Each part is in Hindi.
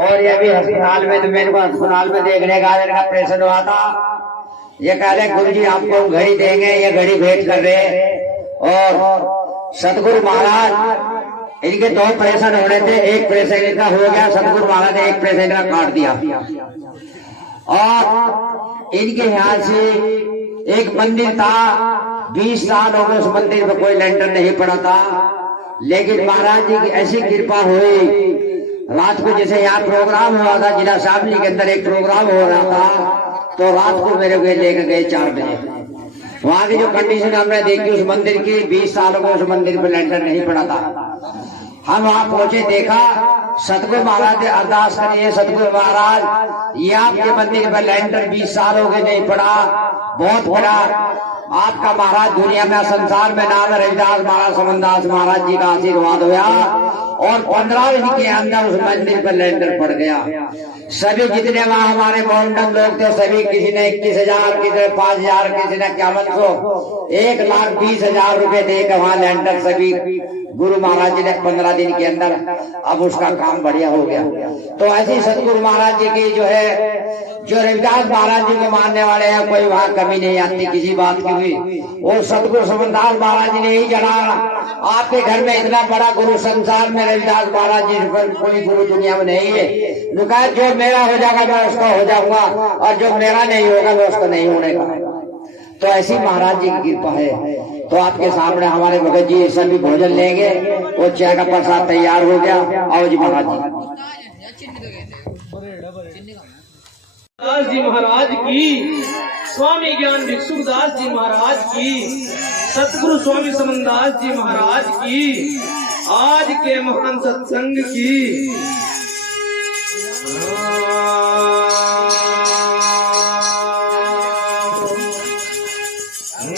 और ये भी अस्पताल में, तो मेरे को अस्पताल में देखने का इनका ऑपरेशन हुआ था। ये कह रहे गुरु जी आपको घड़ी देंगे, ये घड़ी भेंट कर रहे। और सतगुरु महाराज इनके 2 ऑपरेशन होने थे, एक ऑपरेशन इनका हो गया, सतगुरु महाराज ने एक ऑपरेशन इनका काट दिया। और इनके यहाँ से एक मंदिर था, 20 साल हो गए उस मंदिर में कोई लेंटर नहीं पड़ा था। लेकिन महाराज जी की ऐसी कृपा हुई, रात को जैसे यहाँ प्रोग्राम हुआ था, जिला शामली के अंदर एक प्रोग्राम हो रहा था, तो रात को मेरे को लेकर गए 4 बजे। वहां की जो कंडीशन हमने देखी उस मंदिर की, 20 सालों में उस मंदिर पर लेंटर नहीं पड़ा था। हम वहां पहुंचे, देखा सतगुरु महाराज ने अरदास करिए, सतगुरु महाराज ये आपके मंदिर पर लेंटर 20 साल हो गए नहीं पड़ा, बहुत बड़ा आपका महाराज दुनिया में संसार में नाम रविदास महाराज समनदास महाराज जी का आशीर्वाद हुआ। और 15 दिन के अंदर उस मंदिर पर लेंटर पड़ गया। सभी जितने वहां हमारे मोहम्मदन लोग थे, सभी किसी ने 21,000, किसी ने 5,000, किसी ने 1,20,000 रुपए देकर वहां लेंटर सभी गुरु महाराज जी ने 15 दिन के अंदर अब उसका काम बढ़िया हो गया। तो ऐसी सतगुरु महाराज जी की जो है, जो रविदास महाराज जी को मानने वाले हैं, कोई वहां कमी नहीं आती किसी बात की हुई। और सतगुरु समनदास महाराज जी ने ही जड़ा, आपके घर में इतना बड़ा गुरु संसार में रविदास महाराज जी कोई गुरु दुनिया में नहीं है। दुकान जो मेरा हो जाएगा मैं उसका हो जाऊंगा, और जो मेरा नहीं होगा मैं उसका नहीं होने का। तो ऐसी महाराज जी की कृपा है। तो आपके सामने हमारे भगत जी सभी भोजन लेंगे, वो चाय का प्रसाद तैयार हो गया। आओ जी महाराज जी महाराज की, स्वामी ज्ञान भिक्षुदास जी महाराज की, सतगुरु स्वामी समनदास जी महाराज की, आज के महान सत्संग की।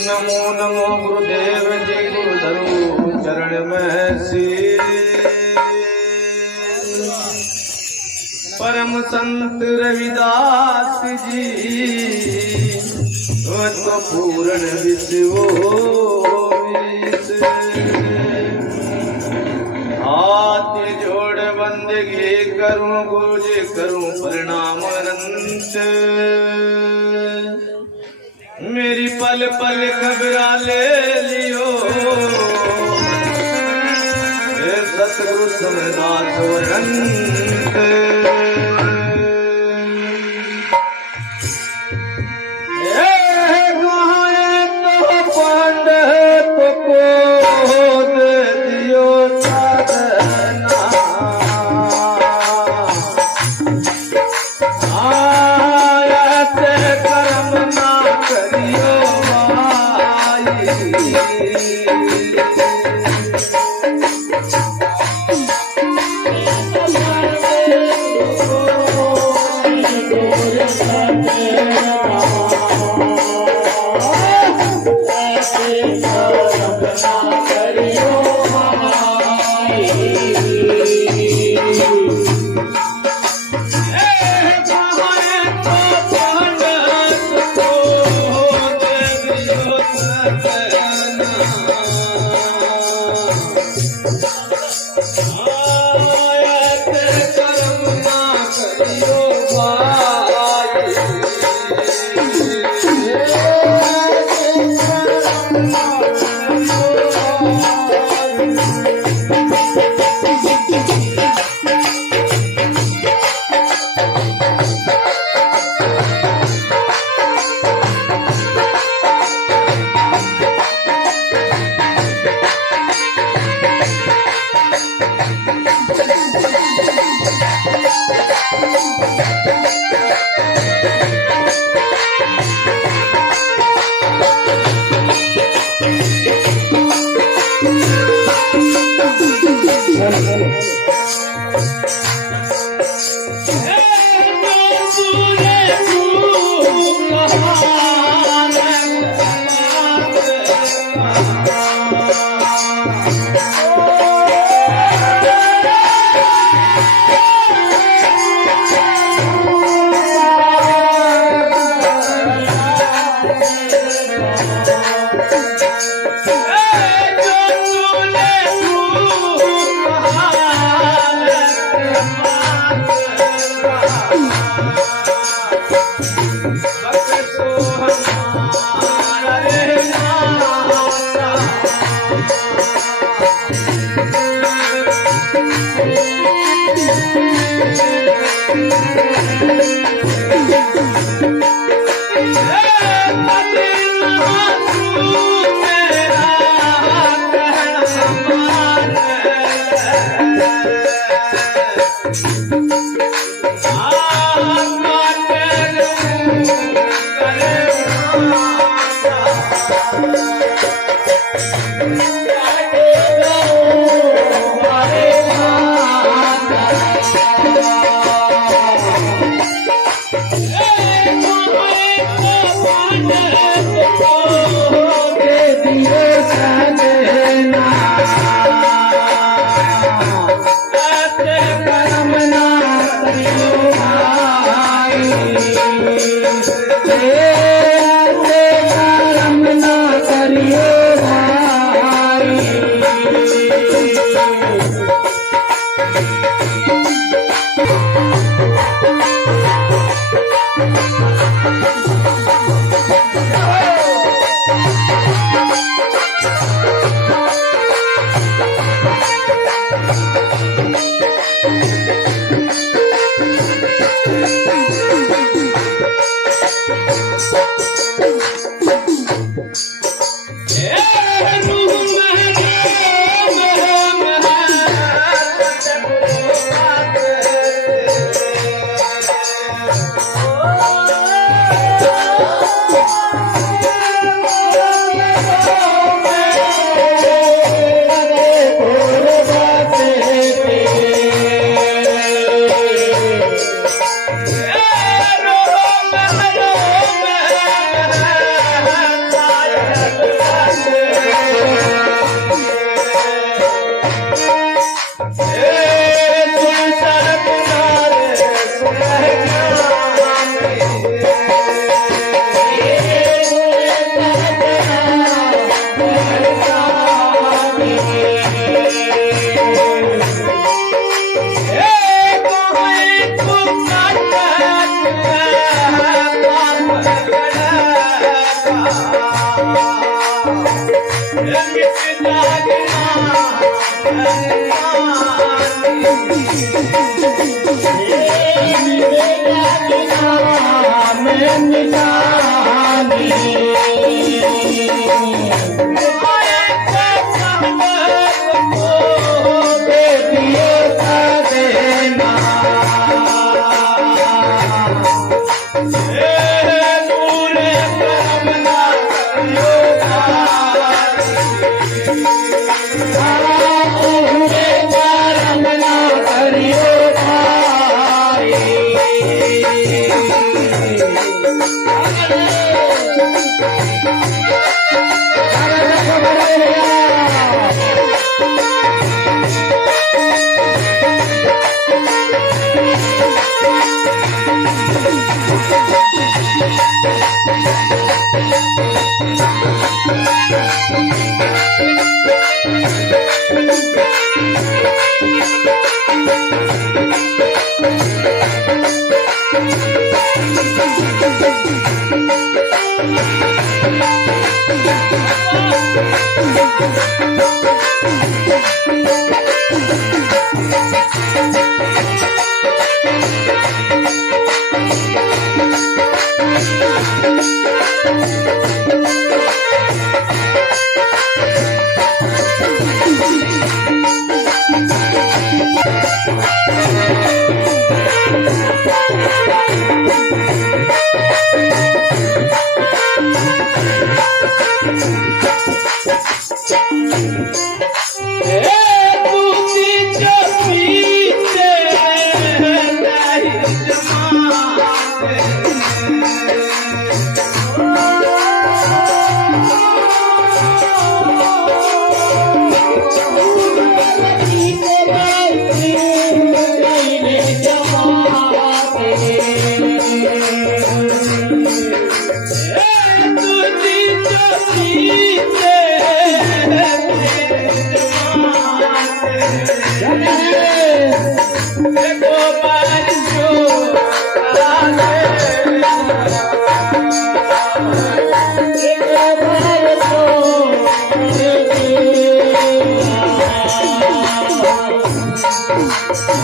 नमो नमो गुरुदेव जी, गुरुधरु चरण में शीश। परम संत रविदास जी तो पूर्ण विश्व हाथ जोड़ बंदगी करूं गुरु जी, करूं प्रणाम अनंत। मेरी पल पल खबरा ले लियो, सतगुरु समरनाथ अनंत।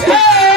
Hey!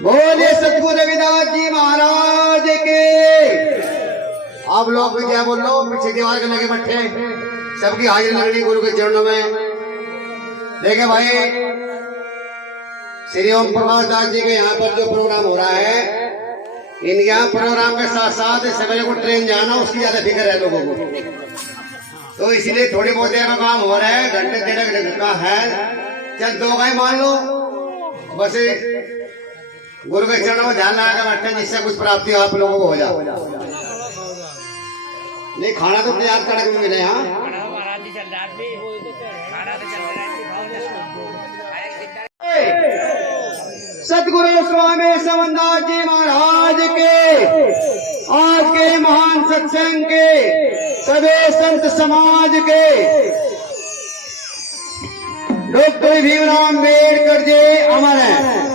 बोले सतगुरु रविदास जी महाराज के। आप लोग भी क्या बोल लो, पीछे दीवार के लगे बैठे, सबकी हाजिरी लगनी गुरु के चरणों में। देखे भाई, श्री ओम प्रकाश दास जी के यहाँ पर जो प्रोग्राम हो रहा है, इन यहाँ प्रोग्राम के साथ साथ सवेरे को ट्रेन जाना, उसकी ज्यादा फिक्र है लोगों को। तो इसलिए थोड़ी बहुत देर का काम हो रहा है, घंटे डेढ़ घंटे का है, चल 2 गाय मान लो बस। गुरु के चरणों में ध्यान लगा कर बैठे, जिससे कुछ प्राप्ति आप लोगों को हो जाए। नहीं, खाना तो तैयार करके में मिले यहाँ। सतगुरु स्वामी समनदास जी महाराज के आज के महान सत्संग के सभी संत समाज के डॉक्टर भीमराव अम्बेडकर जी अमर है।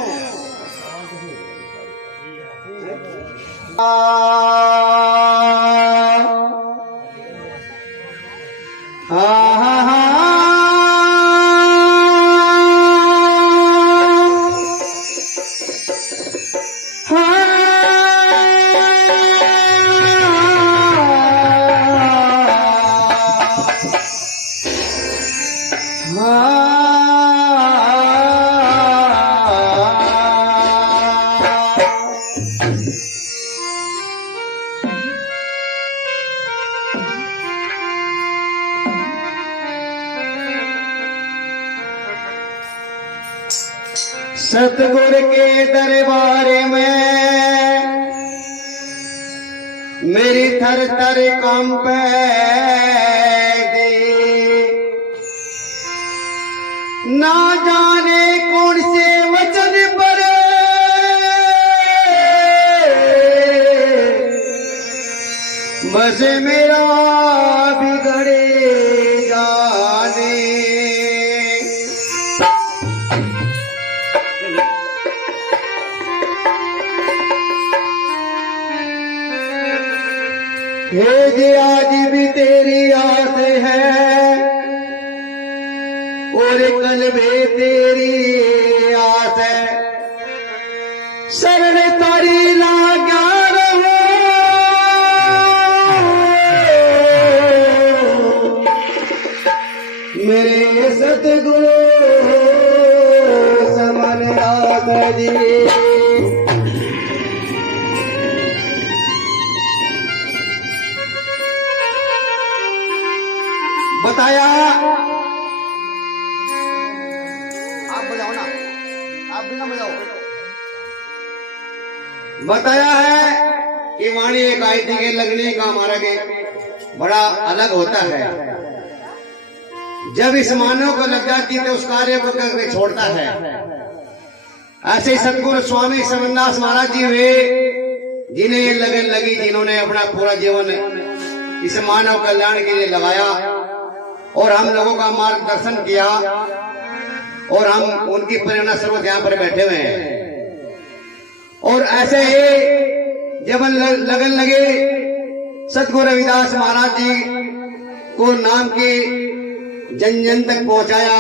सतगुरु के दरबार में मेरी थर थर कंपे दे, ना जाने कौन से वचन पर बस मेरा बिगड़े जाने। हे जी आज भी तेरी आस है और कल भी तेरी आस है, शरण तारी लागा रहो मेरे सतगुरु समनदास जी। बताया, आप बजाओ ना, आप भी ना बजाओ। बताया है कि वाणी एक आई थी के लगने का हमारा के बड़ा अलग होता है। जब इस मानव को लग जाती है तो उस कार्य को करके छोड़ता है। ऐसे ही सतगुरु स्वामी समनदास महाराज जी हुए, जिन्हें ये लगन लगी, जिन्होंने अपना पूरा जीवन इस मानव कल्याण के लिए लगाया और हम लोगों का मार्गदर्शन किया, और हम उनकी प्रेरणा सर्वत यहाँ पर बैठे हुए हैं। और ऐसे ही जब लगन लगे सतगुरु रविदास महाराज जी को नाम के जन जन तक पहुंचाया,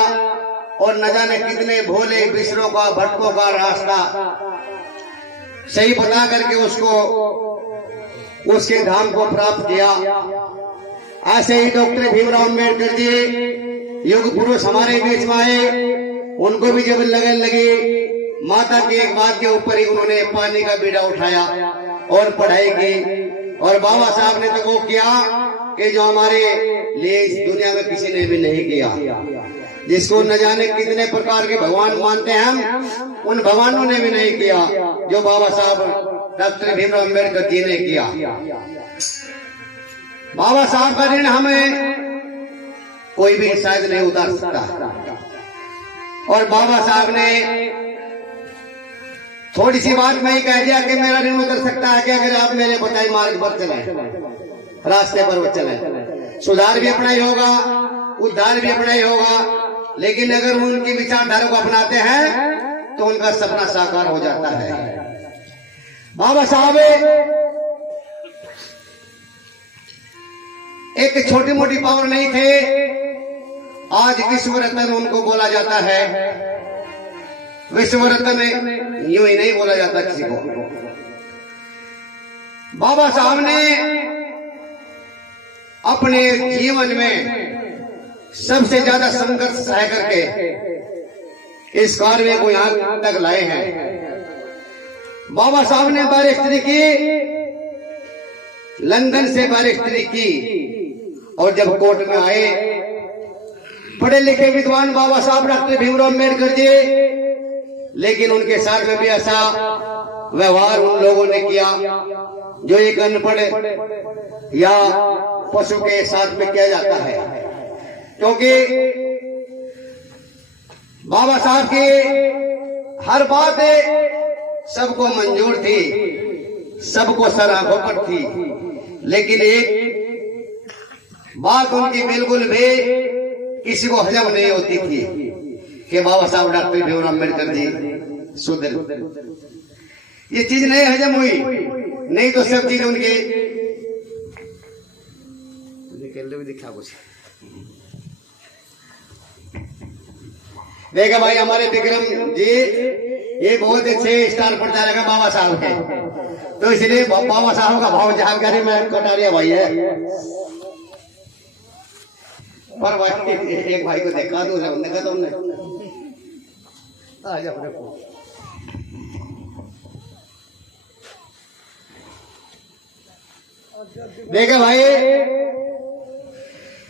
और न जाने कितने भोले बिसरों का भटकों का रास्ता सही बता करके उसको उसके धाम को प्राप्त किया। ऐसे ही डॉक्टर भीमराव अम्बेडकर जी युग पुरुष हमारे बीच में आए, उनको भी जब लगन लगी माता की एक बात के ऊपर ही उन्होंने पानी का बीड़ा उठाया और पढ़ाई की। और बाबा साहब ने तो वो किया कि जो हमारे लिए इस दुनिया में किसी ने भी नहीं किया, जिसको न जाने कितने प्रकार के भगवान मानते हैं हम, उन भगवानों ने भी नहीं किया जो बाबा साहब डॉक्टर भीमराव अम्बेडकर जी ने किया। बाबा साहब का ऋण हमें कोई भी शायद नहीं उतार सकता। और बाबा साहब ने थोड़ी सी बात में ही कह दिया कि मेरा ऋण उतर सकता है कि अगर आप मेरे बताए मार्ग पर चले, रास्ते पर चले। सुधार भी अपना ही होगा, उद्धार भी अपना ही होगा, लेकिन अगर उनकी विचारधारा को अपनाते हैं तो उनका सपना साकार हो जाता है। बाबा साहब एक छोटी मोटी पावर नहीं थे, आज विश्व रत्न उनको बोला जाता है। विश्व रत्न यूं ही नहीं बोला जाता किसी को। बाबा साहब ने अपने जीवन में सबसे ज्यादा संघर्ष सह करके इस कार्य को यहां तक लाए हैं। बाबा साहब ने बैरिस्टरी की, लंदन से बैरिस्टरी की, और जब कोर्ट में आए पढ़े लिखे विद्वान बाबा साहब डॉक्टर भीमराव अम्बेडकर जी, लेकिन उनके साथ में भी ऐसा व्यवहार उन लोगों ने किया जो एक अनपढ़ या पशु के साथ में किया जाता है। क्योंकि बाबा साहब की हर बात सबको मंजूर थी, सबको सर आंखों पर थी, लेकिन एक बात उनकी बिल्कुल भी किसी को हजम नहीं होती थी कि बाबा साहब डॉक्टर भीमराव अम्बेडकर जी सुधर। ये चीज नहीं हजम हुई, नहीं तो सब चीज उनके दिखा कुछ। देखा भाई हमारे विक्रम जी ये बहुत अच्छे स्टार प्रचारक है बाबा साहब के, तो इसलिए बाबा साहब का भाव जानकारी में कटारिया भाई है। पर भाई एक भाई को देखा तो देखा तुमने आज अपने को देखा भाई,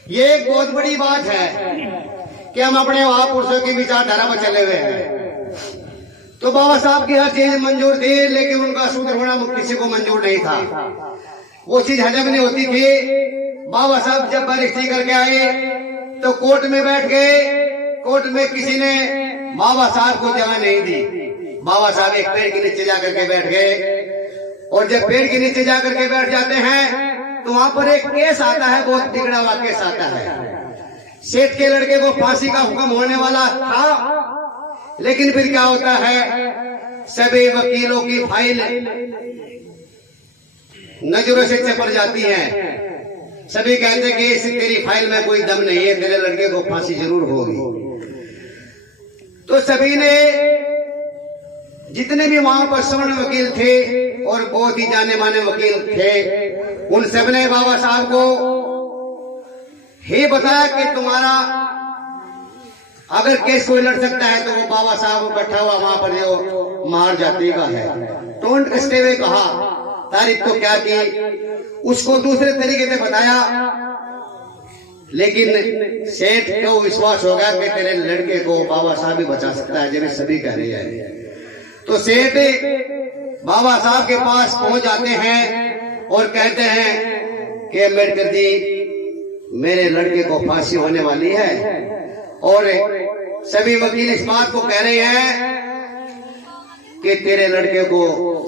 ये एक बहुत बड़ी बात है कि हम अपने महापुरुषों की विचारधारा पर चले हुए हैं। तो बाबा साहब की हर चीज मंजूर थी, लेकिन उनका शूद्र होना किसी को मंजूर नहीं था। वो चीज हजम नहीं होती थी। बाबा साहब जब बैरिस्टरी करके आए तो कोर्ट में बैठ गए। कोर्ट में किसी ने बाबा साहब को जगह नहीं दी। बाबा साहब एक पेड़ के नीचे जाकर के बैठ गए, और जब पेड़ के नीचे जाकर के बैठ जाते हैं तो वहां पर एक केस आता है, बहुत बिगड़ा हुआ केस आता है। सेठ के लड़के को फांसी का हुक्म होने वाला था, लेकिन फिर क्या होता है, सभी वकीलों की फाइल नजरों से चपर जाती है। सभी कहते हैं कि इस तेरी फाइल में कोई दम नहीं है, तेरे लड़के को फांसी जरूर होगी। तो सभी ने, जितने भी वहां पर स्वर्ण वकील थे और बहुत ही जाने माने वकील थे, उन सब ने बाबा साहब को ही बताया कि तुम्हारा अगर केस कोई लड़ सकता है तो वो बाबा साहब बैठा हुआ वहां पर जो मार जाती का है। टोंट कसते हुए कहा, तारीफ तो क्या की, उसको दूसरे तरीके से बताया, लेकिन सेठ को विश्वास होगा कि तेरे लड़के को बाबा साहब ही बचा सकता है, जब सभी कह रही है। तो सेठ बाबा साहब के पास पहुंच जाते हैं और कहते हैं कि अम्बेडकर जी, मेरे लड़के को फांसी होने वाली है, और सभी वकील इस बात को कह रहे हैं कि तेरे लड़के को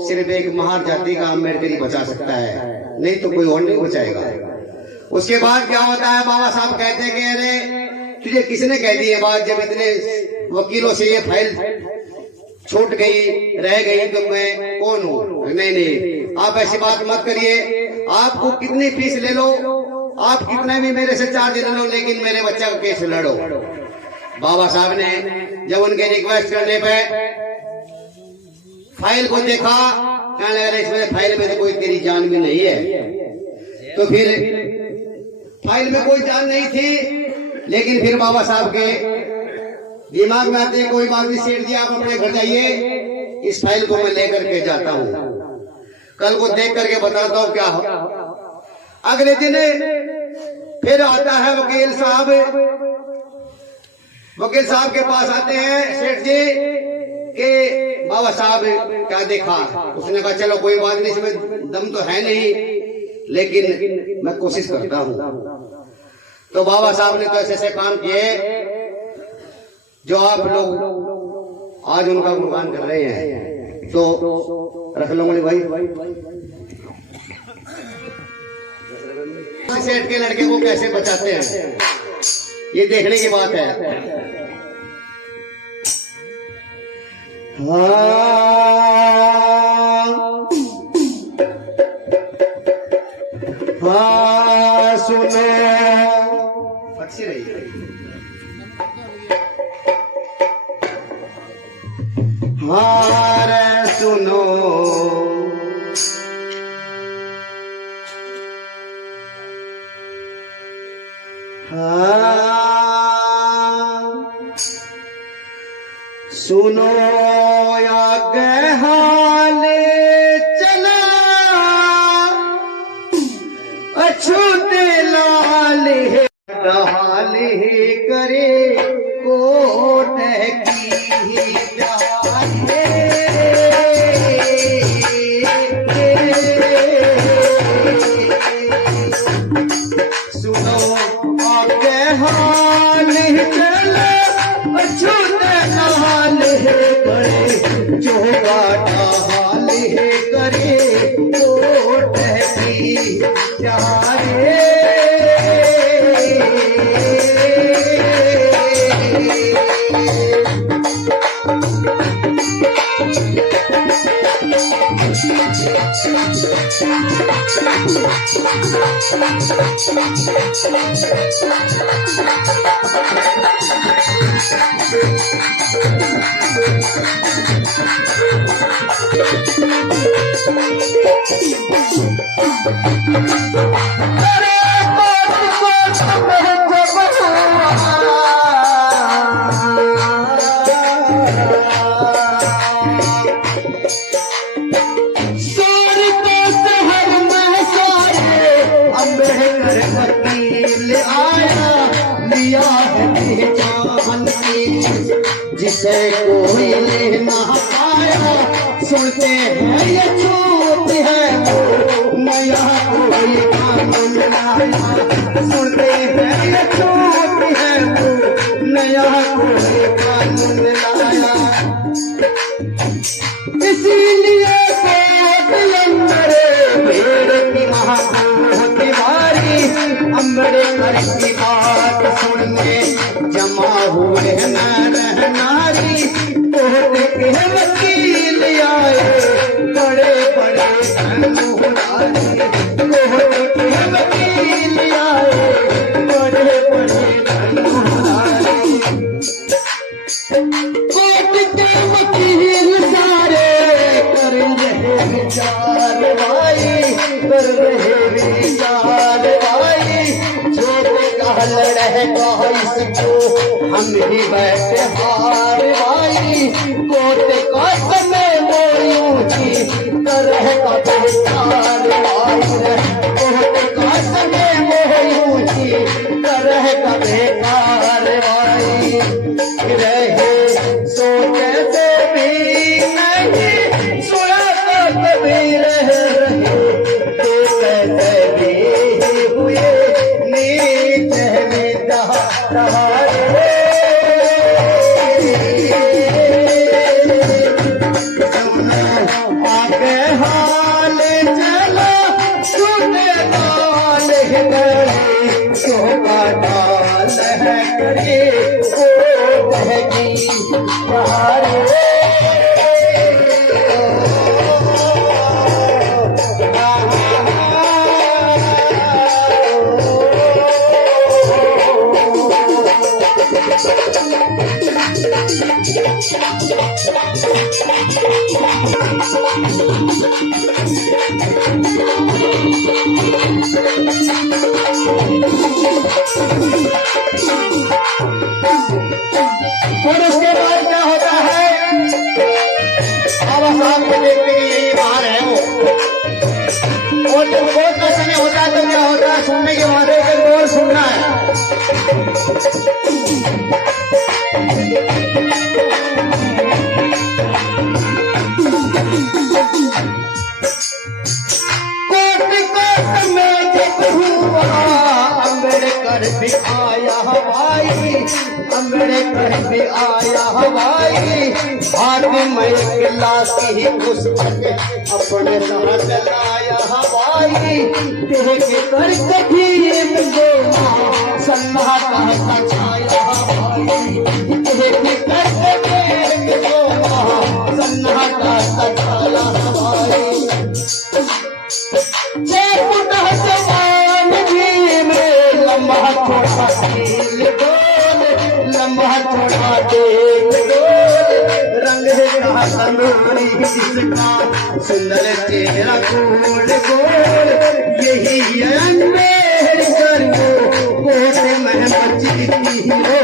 सिर्फ एक महार जाति का अम्बेडकर ही बचा सकता है, नहीं तो कोई और नहीं बचाएगा। उसके बाद क्या होता है, बाबा साहब कहते हैं कि अरे तुझे किसने कह दी ये बात, जब इतने वकीलों से ये फाइल छूट गई, रह गई, तो मैं कौन हूँ? नहीं नहीं, आप ऐसी बात मत करिए, आपको कितनी फीस ले लो, आप कितना भी मेरे से चार्ज ले लो, लेकिन मेरे बच्चा को केस लड़ो। बाबा साहब ने जब उनके रिक्वेस्ट करने पे फाइल को देखा, कहने लगा इसमें फाइल में तो कोई तेरी जान भी नहीं है। तो फिर फाइल में कोई जान नहीं थी, लेकिन फिर बाबा साहब के दिमाग में आते, कोई बात नहीं सेठ जी, आप अपने घर जाइए, इस फाइल को मैं लेकर के जाता हूँ, कल को देख करके बताता हूँ क्या हो। अगले दिन फिर आता है वकील साहब के पास आते हैं सेठ जी के बाबा साहब क्या देखा। उसने कहा चलो कोई बात नहीं, इसमें दम तो है नहीं लेकिन मैं कोशिश करता हूं। तो बाबा साहब ने तो ऐसे ऐसे काम किए जो आप लोग आज उनका गुणगान कर रहे हैं। तो रख लो भाई, सेठ के लड़के को कैसे बचाते हैं ये देखने की बात है। हाँ सुनो अच्छी रही। हाँ रे सुनो सुनो आगे हाल चला अछूते लाल है हाल करे कोट की सुनो आगे हाल चला अछूते लाल करे जो गाटा हाल करे कोट की चारे। जिसे कोई ले ना पाया सुनते हैं ये छूट है वो नया कोई कानून लाया। सुनते हैं ये छूट है वो नया कोई कानून लाया। इसीलिए मेरे की महाभूत वारी अम्बरे घर की बात सुनने जमा हुए न नारी कोर्ट के वकील आए बड़े बड़े कोर्ट के वकील आए बड़े बड़े कोर्ट के वकील सारे कर रहे विचार कर रहे विचार जो कहल रहेगा इसको हम ही बैठे हार भाई कोर्ट का समय मोयूं जी कर बेकार भाई कोर्ट का समय मोयूं जी कर बेकार भाई रहे सोचते भी नहीं सुना तो कभी रहे तो कहते भी हुए नीच में आगे हाल चला सुने लाल करे तो डाल है करे ओ कहेगी और उसके बाद क्या होता है बाबा साहब को देखते कि यही बाहर है वो और जब वोट का समय होता है तो क्या होता है, सुनने के बाद एक बोल सुनना है। अम्बेडकर भी आया हवाई, अम्बेडकर भी आया हवाई, हाथ में एक गिलास की पुस्तक अपने साथ लाया हवाई, देख कर कठिन गो सन्नाटा सा छाया हवाई, देख कर कठिन गो सन्नाटा सा छाया हवाई। लम्बा थोड़ा दिल बोल, लम्बा थोड़ा दिल बोल, रंग का तंदूरी जिसका सुंदर चेहरा गोल गोल, यही अम्बेडकर को वोट में बची हो,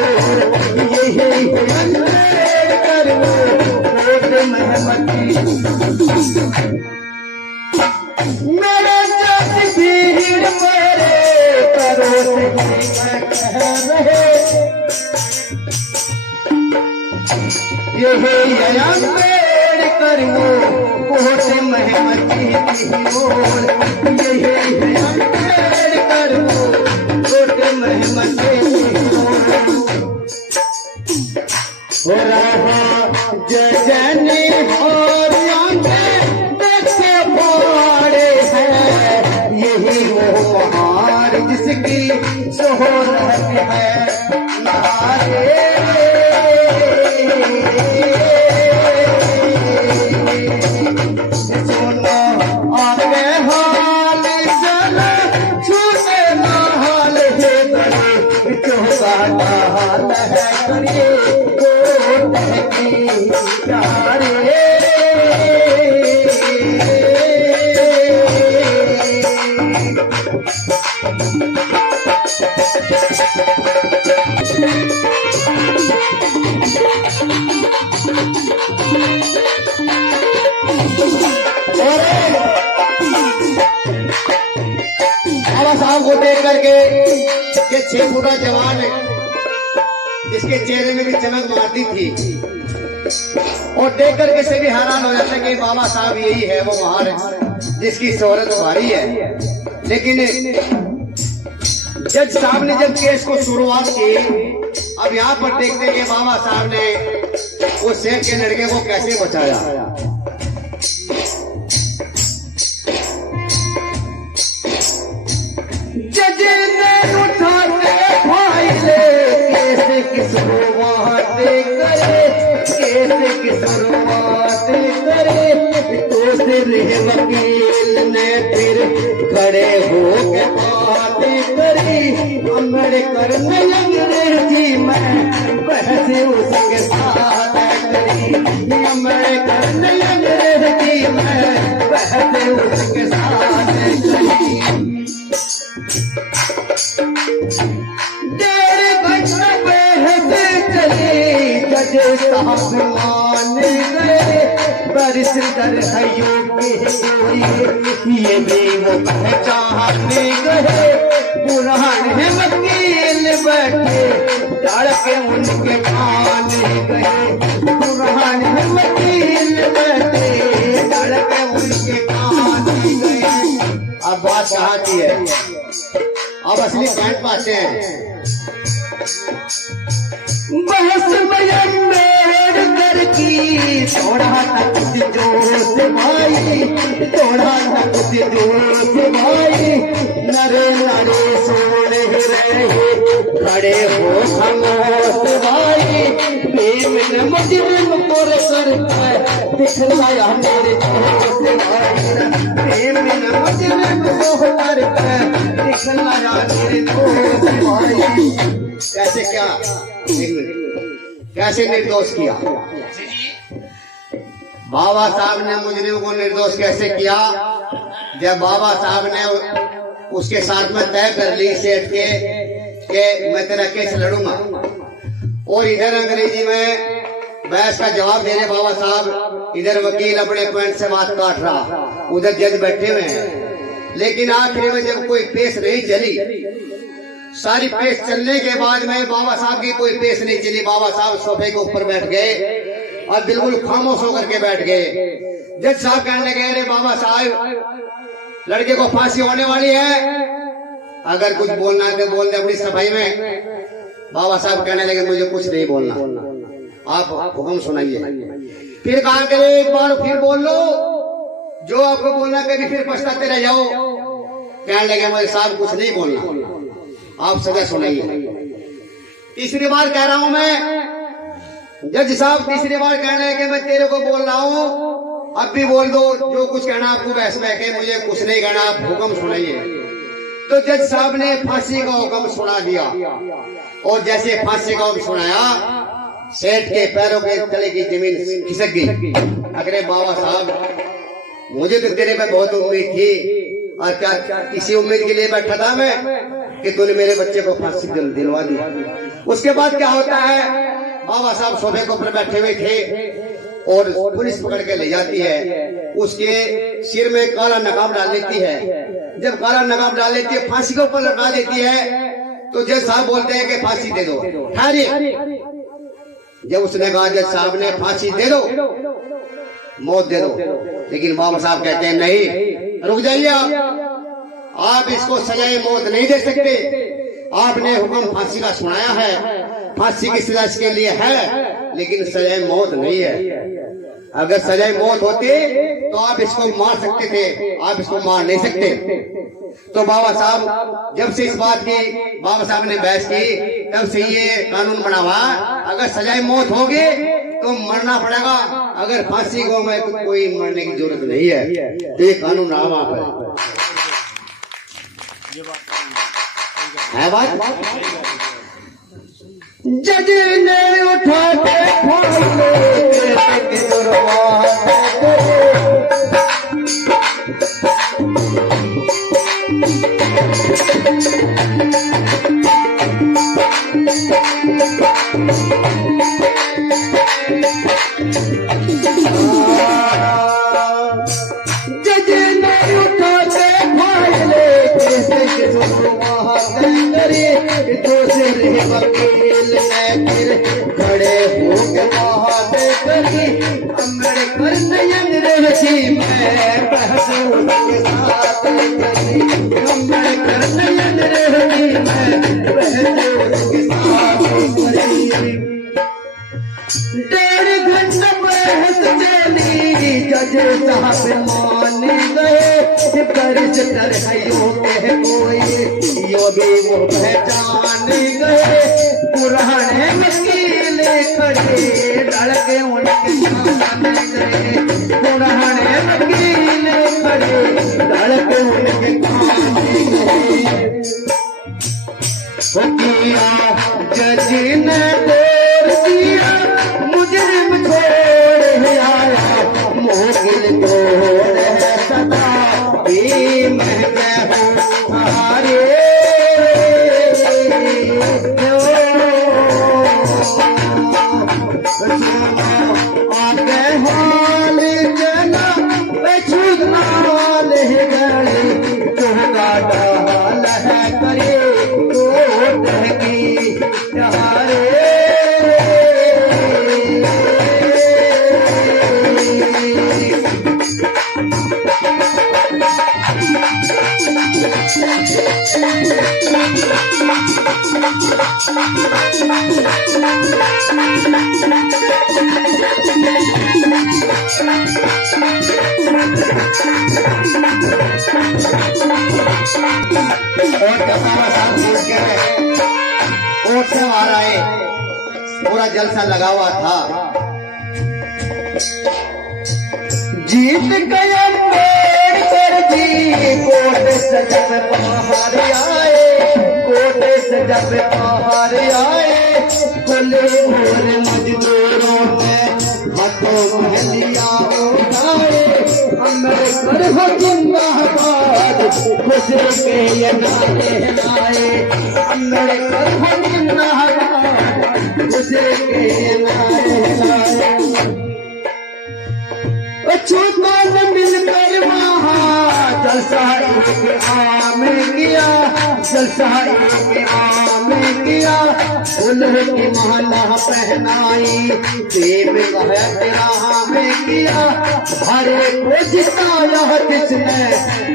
यही अम्बेडकर को वोट में बची। मेरे जस भीड़ मेरे करो ये अम्बेडकर वोट में बची बोल, ये अम्बेडकर वोट में बची हो रहा जजनी और देखे बाड़े हैं, यही वो महार जिसकी शोहरत है नारे। सुनो आगे हाल चल छूटे ना हाल है करे, चौका हाल है करे वोट की प्यारे। बाबा साहब को देख करके ये 6 फुटा जवान जिसके चेहरे में भी चमक मारती थी, और देख करके से भी हैरान हो जाता कि बाबा साहब यही है वो महान जिसकी शोहरत भारी है। लेकिन जज साहब ने जब केस को शुरुआत की, अब यहाँ पर देखते हैं कि बाबा साहब ने उस शेख के लड़के को कैसे बचाया। जज ने उठाते फाइले कैसे किस बातें करे, कैसे किस बातें करे, तो सिर वकील ने फिर खड़े हो के बातें करी। अम्बेडकर ने अंग्रेजी में बहस उसके साथ करी, अम्बेडकर ने अंग्रेजी में बहस उसके साथ करी। देर घंटा बहस चली, जज साहब मान गए, बरिस्टर है योगी कोई ये भी वो पहचान गए। पुरान है वकील बैठे डर के उनके मान गए, पुरान है वकील बैठे डर के उनके मान गए। अब बात कहाँ की है, अब असली पॉइंट पाते हैं। बहस में अम्बेडकर की थोड़ा तक जोश भाई, थोड़ा तक जोश भाई, नरे नरे सुन रहे खड़े हो खामोश भाई। प्रेम ने मुजरिम को सर पर दिखलाया मेरे दोस्त भाई, प्रेम ने मुजरिम को सर पर दिखलाया मेरे दोस्त भाई। कैसे क्या, कैसे निर्दोष किया बाबा साहब ने, मुजरिम को निर्दोष कैसे किया। जब बाबा साहब ने उसके साथ में तय कर ली सेठ के मैं तेरा केस लड़ूंगा, और इधर अंग्रेजी में बहस का जवाब दे रहे बाबा साहब, इधर वकील अपने पॉइंट से बात काट रहा, उधर जज बैठे हुए हैं। लेकिन आखिरी में जब कोई पेश नहीं चली, सारी पेश चलने के बाद में बाबा साहब की कोई पेश नहीं चली, बाबा साहब सोफे के ऊपर बैठ गए और बिल्कुल खामोश होकर के बैठ गए। जज साहब कहने लगे, अरे बाबा साहब लड़के को फांसी होने वाली है, अगर कुछ बोलना है तो बोल दे अपनी सफाई में। बाबा साहब कहने लगे, मुझे कुछ नहीं बोलना, आप हुक्म सुनाइए। फिर कहा कि एक बार फिर बोल लो, जो आपको बोलना कभी फिर पछताते रह जाओ। कहने लगे, मुझे साहब कुछ नहीं बोलना, आप सजा सुनाइए। तीसरी बार कह रहा हूं मैं। जज साहब तीसरी बार कहने लगे, मैं तेरे को बोल रहा हूं, अब भी बोल दो, जो कुछ कहना आपको बहस में के, मुझे कुछ नहीं कहना, आप हुक्म सुनाइए। तो जज साहब ने फांसी का हुक्म सुना दिया, और जैसे फांसी का हुक्म सुनाया, सेठ के पैरों के तले की जमीन खिसक गई। अरे बाबा साहब, मुझे तो तेरे पे बहुत उम्मीद थी, और क्या किसी उम्मीद के लिए बैठा था मैं कि तूने मेरे बच्चे को फांसी दिलवा दी। उसके बाद क्या होता है, बाबा साहब सोफे के ऊपर बैठे हुए थे और पुलिस पकड़ के ले जाती है, उसके सिर में काला नकाब डाल देती है। जब काला नकाब डाल देती है, फांसी के ऊपर लगा देती है, तो जज साहब बोलते हैं कि फांसी दे दो, ठहरिए। जब उसने कहा, जज साहब ने फांसी दे दो, मौत दे दो, लेकिन बाबा साहब कहते हैं नहीं, रुक जाइए, आप इसको सजाए मौत नहीं दे सकते। आपने हुक्म फांसी का सुनाया है, फांसी की सजा इसके लिए है, लेकिन सजाए मौत नहीं है। अगर सजाए मौत होती तो आप इसको मार सकते थे, आप इसको मार नहीं सकते। तो बाबा साहब जब से इस बात की बाबा साहब ने बहस की, तब से ये कानून बना हुआ, अगर सजाए मौत होगी तो मरना पड़ेगा, अगर फांसी को में तो कोई मरने की जरूरत नहीं है। तो ये कानून रहा वहां पर है बात। जज ने उठा के खड़े हो के अम्बेडकर नयन रहती मैं बहसों के साथ, अम्बेडकर नयन रहती मैं बहसों के साथ। 1.5 घंटा बहस चली, जज साहब मान गए, बैरिस्टर है यो कह कोई, यो भी वो पहचान गए। पुराने वकील खड़े लड़के उनके सामने गए, पुराने वकील खड़े लड़के उनके सामने गए। जज ने तोड़ दिया, मुजरिम छोड़ आया, मुगिल तोड़ है सदा भी मैं हूँ हारे। कोर्ट से बाहर आए, पूरा जलसा लगा हुआ था। जीत गया अम्बेडकर जी, कोर्ट से जब बाहर आए, कोर्ट से जब बाहर आए, खुले और मजदूरों ने हाथों में लिया उठाए, अम्बेडकर हो जिंदाबाद, खुशी के ये नारे लाए, अम्बेडकर हो जिंदाबाद, खुशी के ये नारे लाए। अछूतों ने मिलकर वहाँ जलसा एक आम किया, जलसा एक आम किया। फूलों की माला पहनाई प्रेम राह में किया। हरे को जिताया किसने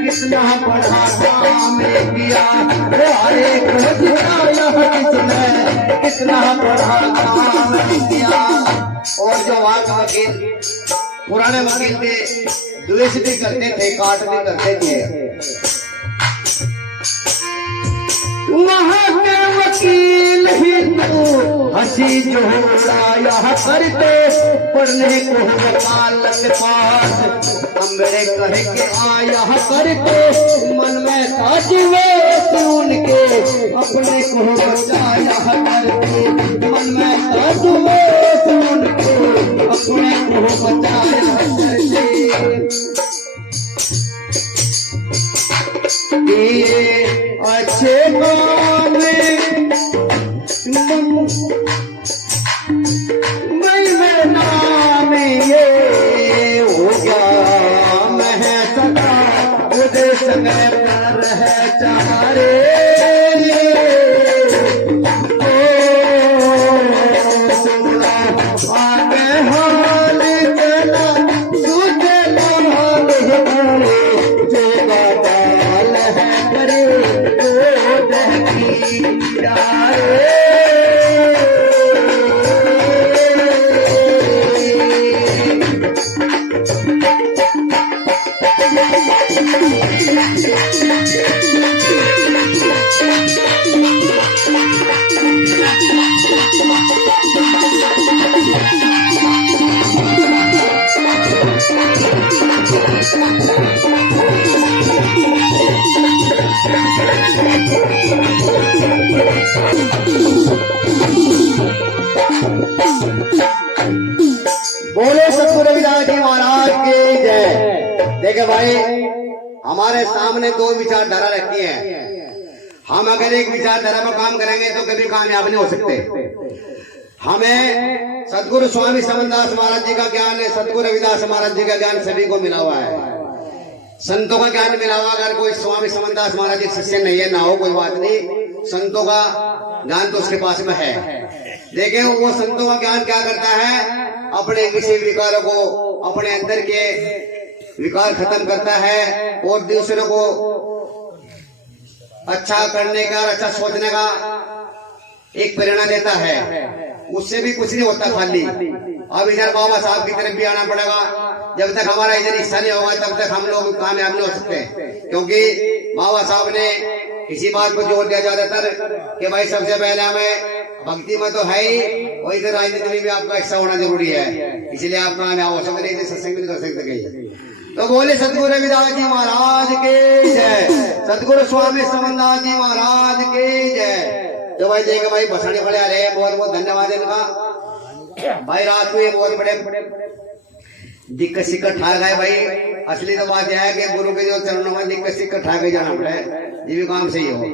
कितना बड़ा काम किया, हरे को जिताया किसने कितना बड़ा काम किया। और जो वहाँ का वकील पुराने वकील थे, द्वेष भी करते थे, काट भी करते थे। वहाँ के वकील हिंदू हंसी जो उड़ाया करते, पढ़ने को वकालत पास अम्बरे कह के आया करते। मन में ताजवेश उनके अपने को बचाया करते, मन में ताजवेश उनके अपने को बचाया करते। ये अच्छे काम मैं नाम ये हो गया मैं सका उदेश में पर है चारे। आगे हाल चला सुचला हाल जो बाल है करे तो दहकी यारे। बोले सतगुरु रविदास जी महाराज की जय। देखे भाई, हमारे सामने दो विचारधारा रहती है। हम अगर एक विचारधारा में काम करेंगे तो कभी कामयाब नहीं हो सकते। हमें सतगुरु स्वामी समनदास महाराज जी का ज्ञान है, सतगुरु रविदास महाराज जी का ज्ञान सभी को मिला हुआ है, संतों का ज्ञान मिला हुआ। अगर कोई स्वामी समनदास महाराज जी शिष्य नहीं है, ना हो कोई बात नहीं, संतों का ज्ञान तो उसके पास में है। देखिए वो संतों का ज्ञान क्या करता है, अपने किसी विकारों को, अपने अंदर के विकार खत्म करता है और दूसरों को अच्छा करने का, अच्छा सोचने का एक प्रेरणा देता है। उससे भी कुछ नहीं होता खाली। अब इधर बाबा साहब की तरफ भी आना पड़ेगा। जब तक हमारा इधर हिस्सा नहीं होगा तब तक हम लोग कामयाब नहीं हो सकते, क्योंकि बाबा साहब ने इसी बात को जोर दिया ज्यादातर कि भाई सबसे पहले हमें भक्ति में तो है ही, और इधर राजनीति में भी आपका हिस्सा होना जरूरी है। इसलिए आप कामयाब हो सकते, नहीं सत्संग नहीं कर सकते कहीं। तो बोले सतगुरु रविदास जी महाराज के जय, सतगुरु स्वामी समनदास जी महाराज के जय। तो भाई देखो भाई बसाने पड़े आ रहे, बहुत बहुत धन्यवाद इनका। भाई रात को ये बहुत बड़े दिक्कत सिक्कत ठा गए भाई। असली तो बात यह है कि गुरु के जो चरणों में दिक्कत सिक्कत ठा के जाना पड़े, ये भी काम सही हो।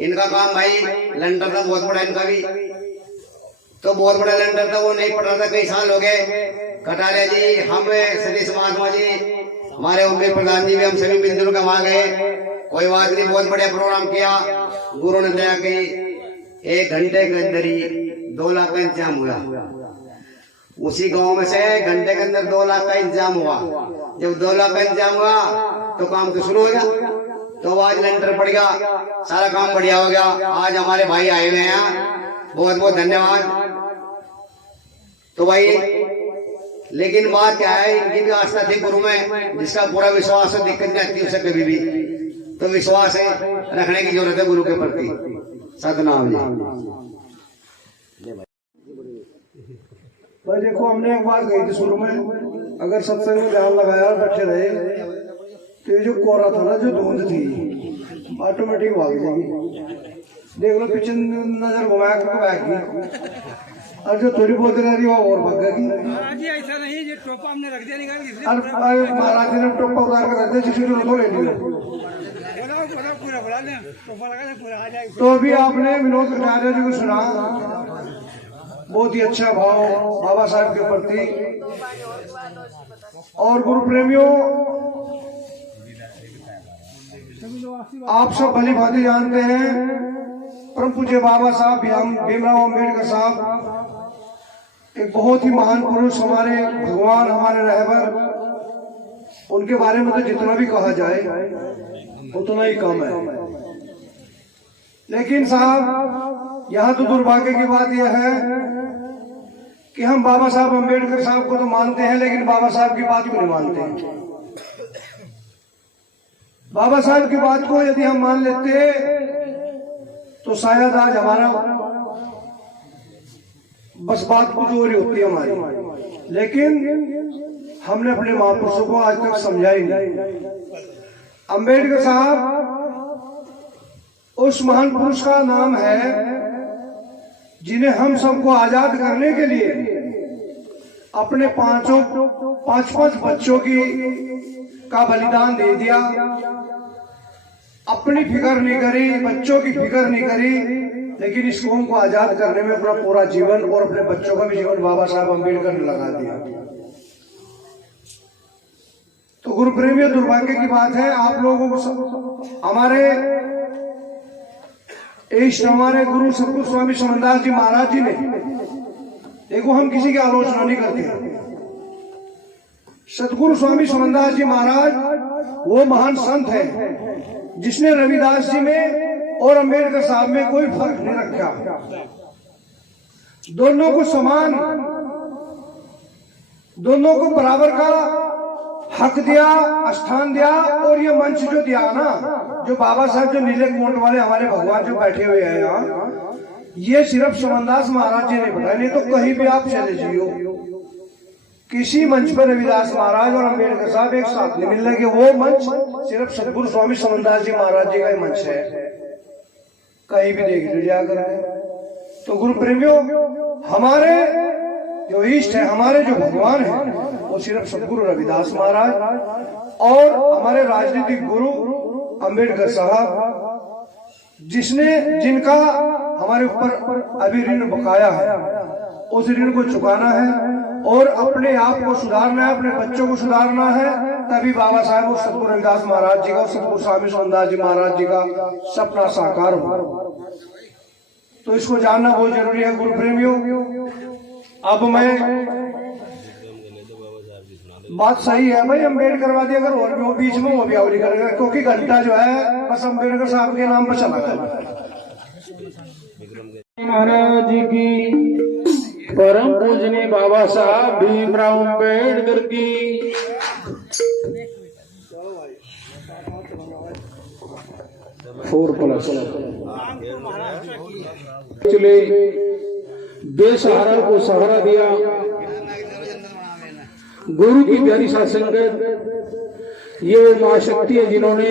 इनका काम भाई लंडर था बहुत बड़ा, इनका भी तो बहुत बड़ा लंडर था, वो नहीं पढ़ रहा था, कई साल हो गए। कटारिया जी, हम सतीश महात्मा जी, हमारे उम्मीद प्रधान जी भी, हम सभी मिलजुल के वहां गए। कोई बात नहीं, बहुत बढ़िया प्रोग्राम किया, गुरु ने दया की। 1 घंटे के अंदर ही 2 लाख का इंतजाम हुआ। उसी गांव में से घंटे के अंदर 2 लाख का इंतजाम हुआ। जब 2 लाख का इंतजाम हुआ तो काम तो शुरू हो गया। तो आज लेंटर पड़ गया, सारा काम बढ़िया हो गया। आज हमारे भाई आए हुए हैं, बहुत बहुत धन्यवाद। तो भाई लेकिन बात क्या है, इनकी भी आस्था थी गुरु में, जिसका पूरा विश्वास है, दिक्कत नहीं आती उसे कभी भी। तो विश्वास है रखने की जरूरत है गुरु के प्रति। सतनाम जी। भाई देखो, हमने एक बात कही थी शुरू में, अगर सत्संग में ध्यान लगाया और बैठे रहे तो ये जो कोरा था ना, जो धुंध थी, ऑटोमेटिक भाग जाएगी। देख लो पीछे नजर घुमाया तो भाग गई, और जो थोड़ी बहुत रह रही वो और भाग गई। ऐसा नहीं, ये टोपा हमने रख दिया निकाल के। महाराज ने टोपा उतार कर रख दिया, जिसकी जरूरत हो ले लिया। पूरा बुला लें, टोपा लगा दे, पूरा आ जाएगा। तो अभी आपने विनोद कटारिया जी को सुना, बहुत ही अच्छा भाव बाबा साहब के प्रति। और गुरु प्रेमियों, आप सब भली भांति जानते हैं परम पूज्य बाबा साहब भीमराव अम्बेडकर साहब एक बहुत ही महान पुरुष, हमारे भगवान, हमारे रहबर। उनके बारे में तो जितना भी कहा जाए उतना ही कम है। लेकिन साहब, यहाँ तो दुर्भाग्य की बात यह है कि हम बाबा साहब अम्बेडकर साहब को तो मानते हैं, लेकिन बाबा साहब की बात को नहीं मानते। बाबा साहब की बात को यदि हम मान लेते तो शायद आज हमारा बस बात कुछ और ही होती है हमारी। लेकिन हमने अपने महापुरुषों को आज तक समझा ही नहीं। अम्बेडकर साहब उस महान पुरुष का नाम है जिन्हें हम सबको आजाद करने के लिए अपने पांच बच्चों का बलिदान दे दिया। अपनी फिक्र नहीं करी, बच्चों की फिक्र नहीं करी, लेकिन इस कौम को आजाद करने में अपना पूरा जीवन और अपने बच्चों का भी जीवन बाबा साहब अम्बेडकर ने लगा दिया। तो गुरु प्रेमियों, दुर्भाग्य की बात है, आप लोगों को हमारे इष्ट, हमारे गुरु सतगुरु स्वामी समनदास जी महाराज जी ने, देखो हम किसी की आलोचना नहीं करते, सतगुरु स्वामी समनदास जी महाराज वो महान संत है जिसने रविदास जी में और अम्बेडकर साहब में कोई फर्क नहीं रखा। दोनों को समान, दोनों को बराबर का हक दिया, स्थान दिया। और ये मंच जो दिया ना, जो बाबा साहब, जो नीले कोट वाले हमारे भगवान जो बैठे हुए हैं यहाँ, ये सिर्फ समनदास महाराज जी ने बताया, नहीं तो कहीं भी आप चले जाइए किसी मंच पर रविदास महाराज और अम्बेडकर साहब एक साथ नहीं मिल रहे। वो मंच सिर्फ सतगुरु स्वामी समनदास जी महाराज जी का ही मंच है, कहीं भी देख लीजिए जाकर। तो गुरु प्रेमियों, हमारे जो इष्ट है, हमारे जो भगवान है, वो सिर्फ सतगुरु रविदास महाराज और हमारे राजनीतिक गुरु अम्बेडकर साहब, जिनका हमारे ऊपर अभी ऋण बकाया है, उस ऋण को चुकाना है और अपने आप को सुधारना है, अपने बच्चों को सुधारना है। तभी बाबा साहब और सतगुरु रविदास महाराज जी का और सतगुरु स्वामी समनदास जी महाराज जी का सपना साकार हो। तो इसको जानना बहुत जरूरी है गुरु प्रेमियों। अब मैं, बात सही है भाई, अम्बेडकरवादी अगर और भी हो बीच में, वो भी आवली करेगा, क्योंकि घंटा जो है बस अम्बेडकर साहब के नाम पर चला गया। महाराज जी की, परम पूजनीय बाबा साहब भीमराव अम्बेडकर की। चले बेसहारा को सहारा दिया, गुरु की प्यारी साथ संगत। ये वो महाशक्ति है जिन्होंने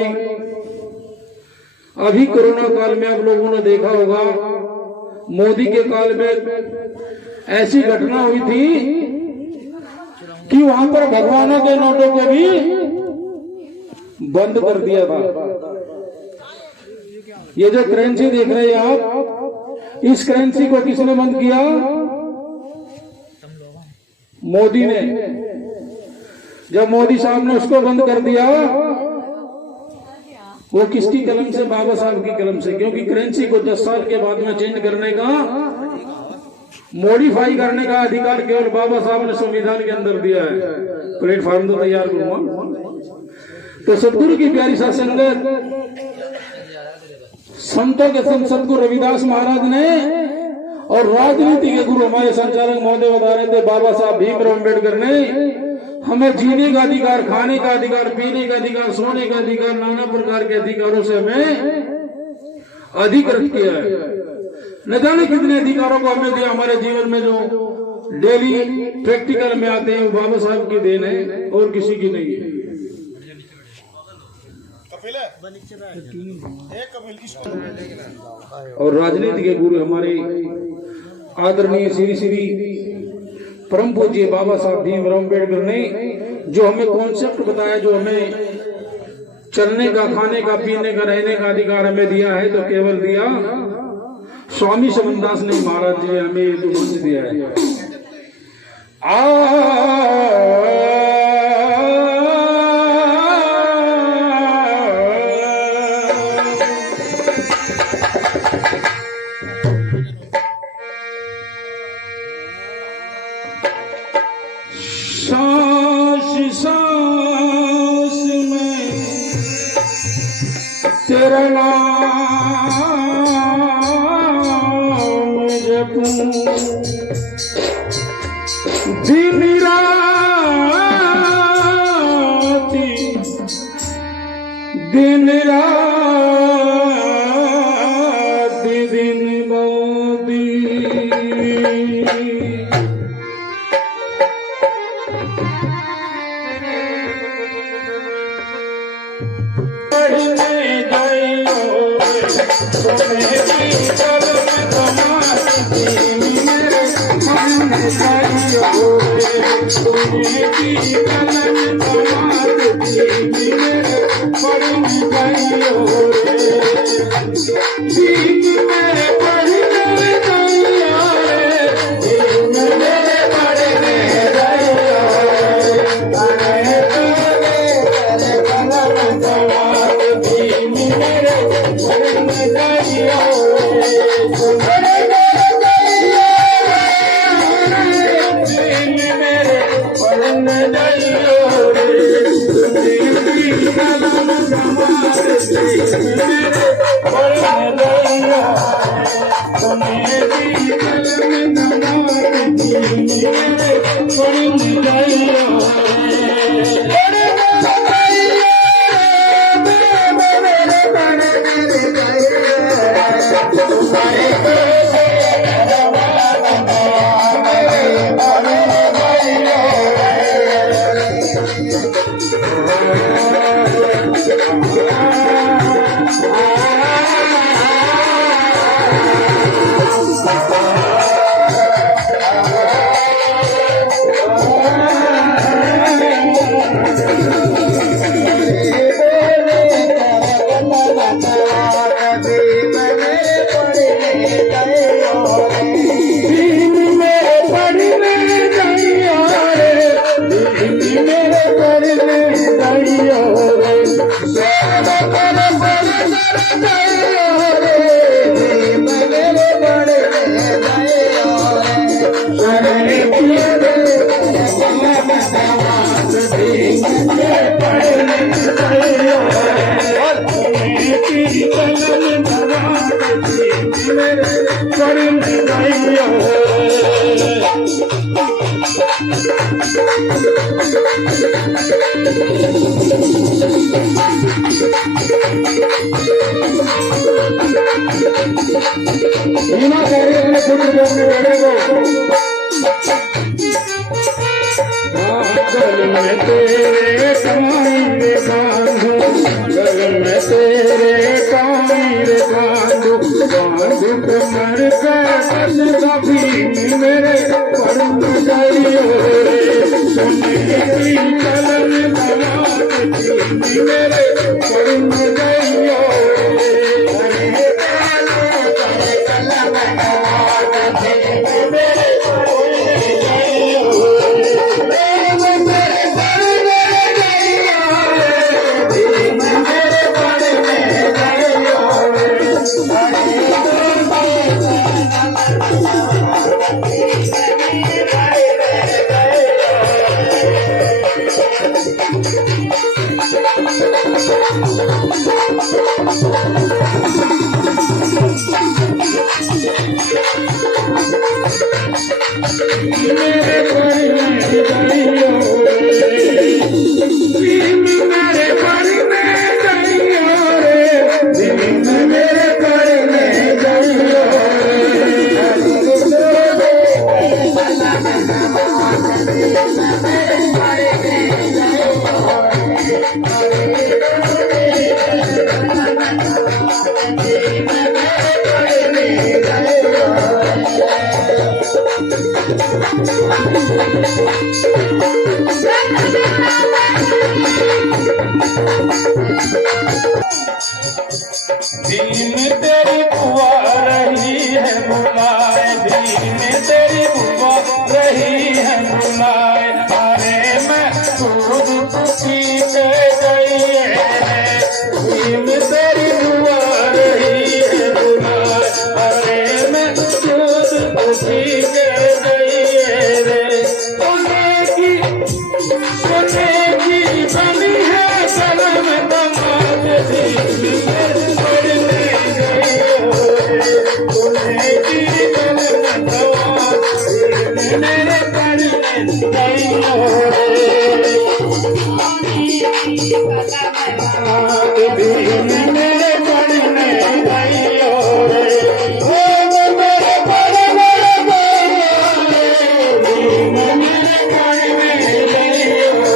अभी कोरोना काल में आप लोगों ने देखा होगा, मोदी के काल में ऐसी घटना हुई थी कि वहां पर भगवानों के नोटों को भी बंद कर दिया था। ये जो करेंसी देख रहे हैं आप, इस करेंसी को किसने बंद किया? मोदी ने। जब मोदी साहब ने उसको बंद कर दिया, वो किसकी कलम से? बाबा साहब की कलम से। क्योंकि करेंसी को 10 साल के बाद में चेंज करने का, मॉडिफाई करने का अधिकार केवल बाबा साहब ने संविधान के अंदर दिया है। प्लेटफॉर्म तो तैयार करूंगा। तो सतगुरु की प्यारी साथ संगत, संतों के संत सतगुरु रविदास महाराज ने और राजनीति के गुरु हमारे संचालक महोदय बता रहे थे, बाबा साहब भीमराव अम्बेडकर ने हमें जीने का अधिकार, खाने का अधिकार, पीने का अधिकार, सोने का अधिकार, नाना प्रकार के अधिकारों से हमें अधिकृत किया है। न जाने कितने अधिकारों को हमें दिया। हमारे जीवन में जो डेली प्रैक्टिकल में आते हैं, वो बाबा साहब की देन है और किसी की नहीं है। और राजनीति के गुरु हमारे आदरणीय श्री श्री परम पूज्य बाबा साहब भीमराव अम्बेडकर ने जो हमें कॉन्सेप्ट बताया, जो हमें चलने का, खाने का, पीने का, रहने का अधिकार हमें दिया है, तो केवल दिया स्वामी समनदास ने महाराज जी हमें ये जो मंच दिया है। सांस सांस में तेरा नाम जपूं, दिन रात दिन मोदी पढ़ने जाइयो तुम्हें भी चल में तुम्हारी मेरे मन में जाइयो तुम्हें भी चल में तुम्हारी मेरे पढ़ने जाइयो दीन मेरे पढ़ने जाइयो दीन मेरे पढ़ने जाइयो भीम तेरी बुआ रही है बुलाए, भीम तेरी बुआ रही है बुलाए, अरे मैं दूध पी के गई है, भीम तेरी बुआ रही है बुलाए, अरे मैं दूध पी के गई है रे, सोने की बनी है सनम दमाद भीम पढ़ने गई हो रे, सोने की बनी दमाद भीम मेरे पढ़ने गई हो रे, भीम मेरे पढ़ने गई हो रे, ओ मेरे पढ़ने गई हो रे, भीम मेरे पढ़ने गई हो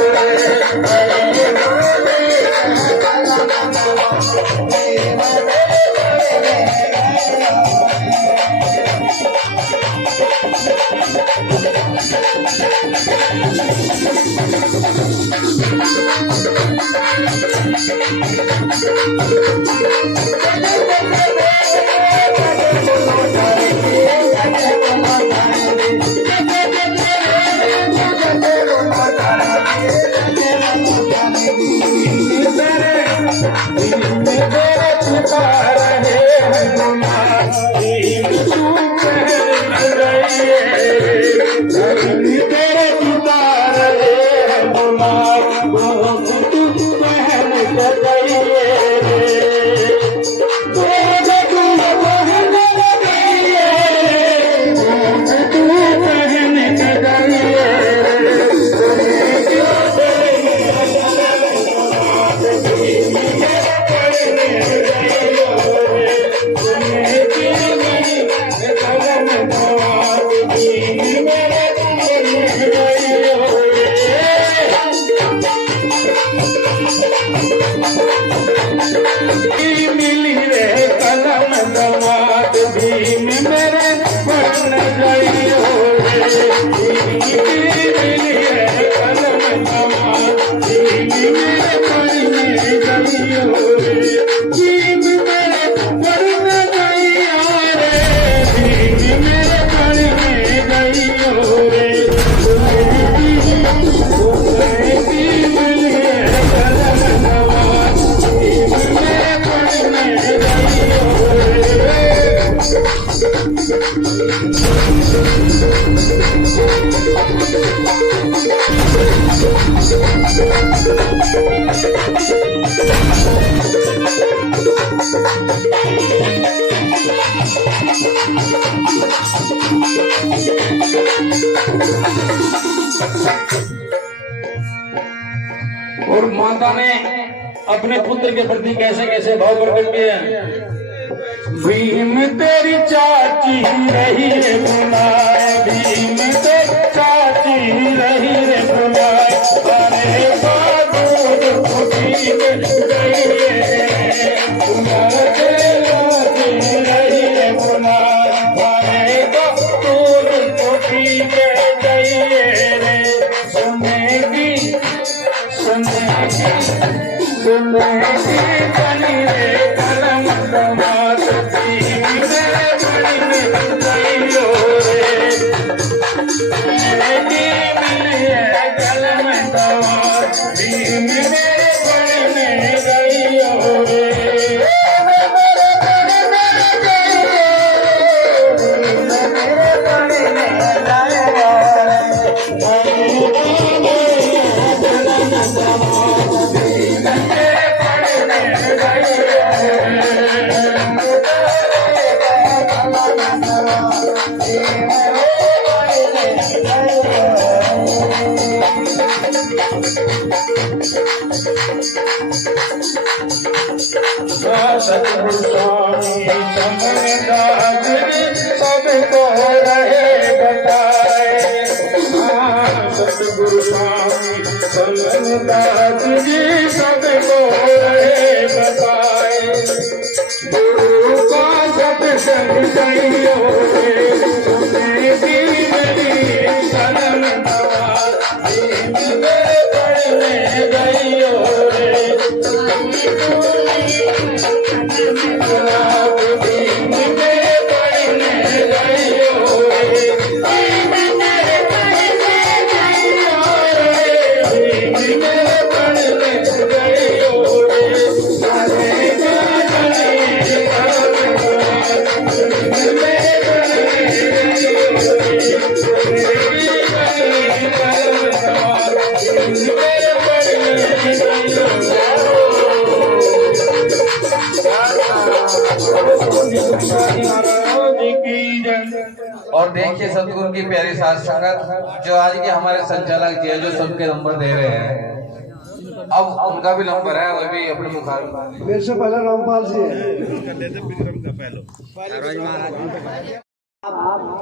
मिली रे कलम दमाद भीम मेरे पढ़ने गई हो रे, मिली रे कलम दमाद भीम मेरे पढ़ने गई हो रे, भीम मेरे पढ़ने गई हो रे, भीम मेरे पढ़ने गई हो रे, मिली रे कलम दमाद भीम मेरे पढ़ने गई हो रे। और माता ने अपने पुत्र के प्रति कैसे कैसे भाव प्रकट किए हैं। भीम तेरी चाची रही रे बुलाए, भीम तेरी चाची रही रे बुलाए, अरे बहादुर खुशी में गई रे, तुम्हारे लाजी रही रे बुलाए, अरे बहादुर खुशी में गई रे, सुने की बनी रे कलम दमाद भीम मेरे पढ़ने गई हो रे, मिली है कलम दमाद भीम मेरे पढ़ने गई हो रे। सतगुरु स्वामी समदास सबको रहे बताए, सतगुरु स्वामी समदास जी सबको रहे बताए, गुरु का सत्संग चाहिए मेरी शरण दमाद भीम मेरे पढ़ने गई हो रे, और देखिए सतगुरु की प्यारी साथ संगत जो आज के हमारे संचालक जी है जो सबके नंबर दे रहे हैं। अब उनका भी नंबर है, वो भी अपने मुखार मेरे से पहले रामपाल जी है।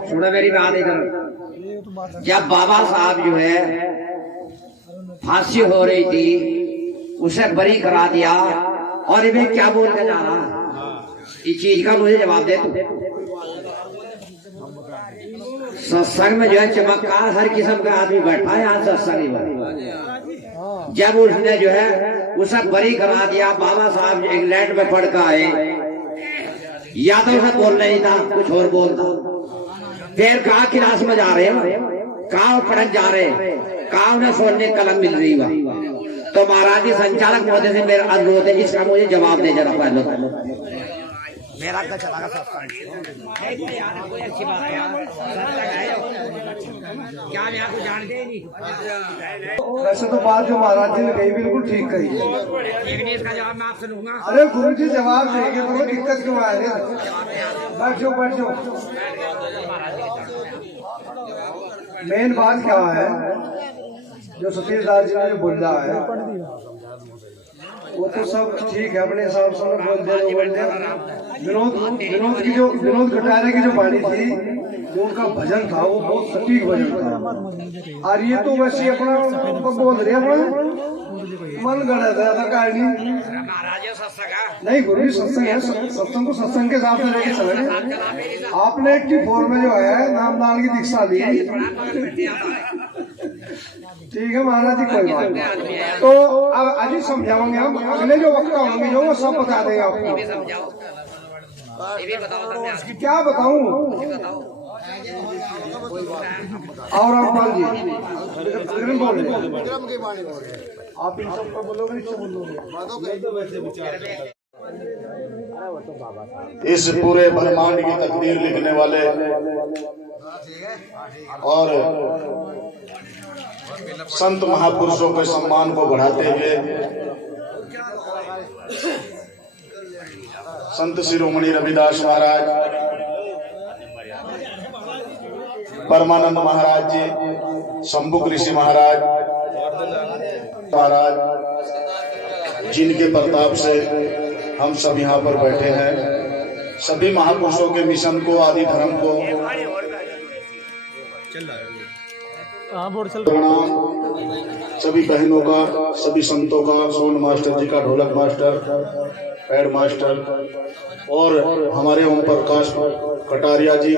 सुनो मेरी बात इधर। जब बाबा साहब जो है फांसी हो रही थी उसे बरी करा दिया, और मैं क्या बोल के जा रहा, इस चीज का मुझे जवाब दे तू। सत्संग में जो है चमत्कार हर किस्म का आदमी बैठा है यहाँ सत्संग में। जब उसने जो है उसे बरी करा दिया, बाबा साहब इंग्लैंड में पढ़ कर आए, या तो उसे बोल नहीं था, कुछ और बोलता। फिर कहा क्लास में जा रहे हैं, कहा पढ़ने जा रहे हैं, कहा उन्हें सोने कलम मिल रही हुआ। तो महाराज जी संचालक महोदय से मेरा अनुरोध है, इसका मुझे जवाब दे जरा पहले। मेरा कोई अच्छी बात है, क्या मैं आपको जानते ही नहीं। वैसे तो बात जो महाराज जी ने कही बिल्कुल ठीक कही है, लेकिन इसका जवाब मैं आपसे लूंगा। अरे गुरु जी जवाब देंगे तो दिक्कत क्यों आ रही है? बैठ जाओ बैठ जाओ। मेन बात क्या है जो सतीश दास जी ने जो बोला है वो तो सब ठीक है, अपने हिसाब से बोल दे। विनोद कटारे की जो वाणी थी, जो उनका भजन था वो बहुत सटीक भजन था। और ये तो वैसे अपना बोल रहे अपना मन गढ़ है कहानी नहीं। गुरु जी सत्संग है, सत्संग को सत्संग के हिसाब से लेके चले। आपने 84 में जो है नामदान की दीक्षा ली, ठीक है महाराज जी, कोई बात नहीं। तो अब आज ही समझाओगे हम, अगले जो वक्त होंगे जो वो सब बता देंगे आपको। क्या बताऊं? और रामपाल जी विक्रम बोल रहे आप इन सब पर बोलोगे, इससे बोलोगे। इस पूरे ब्रह्मांड की तकदीर लिखने वाले और संत महापुरुषों के सम्मान को बढ़ाते हुए संत शिरोमणि रविदास महाराज, परमानंद महाराज जी, शंभुक ऋषि महाराज, जिनके प्रताप से हम सब यहाँ पर बैठे हैं, सभी महापुरुषों के मिशन को, आदि धर्म को प्रणाम। सभी बहनों का, सभी संतों का, सोन मास्टर जी का, ढोलक मास्टर, पैड मास्टर और हमारे ओम प्रकाश कटारिया जी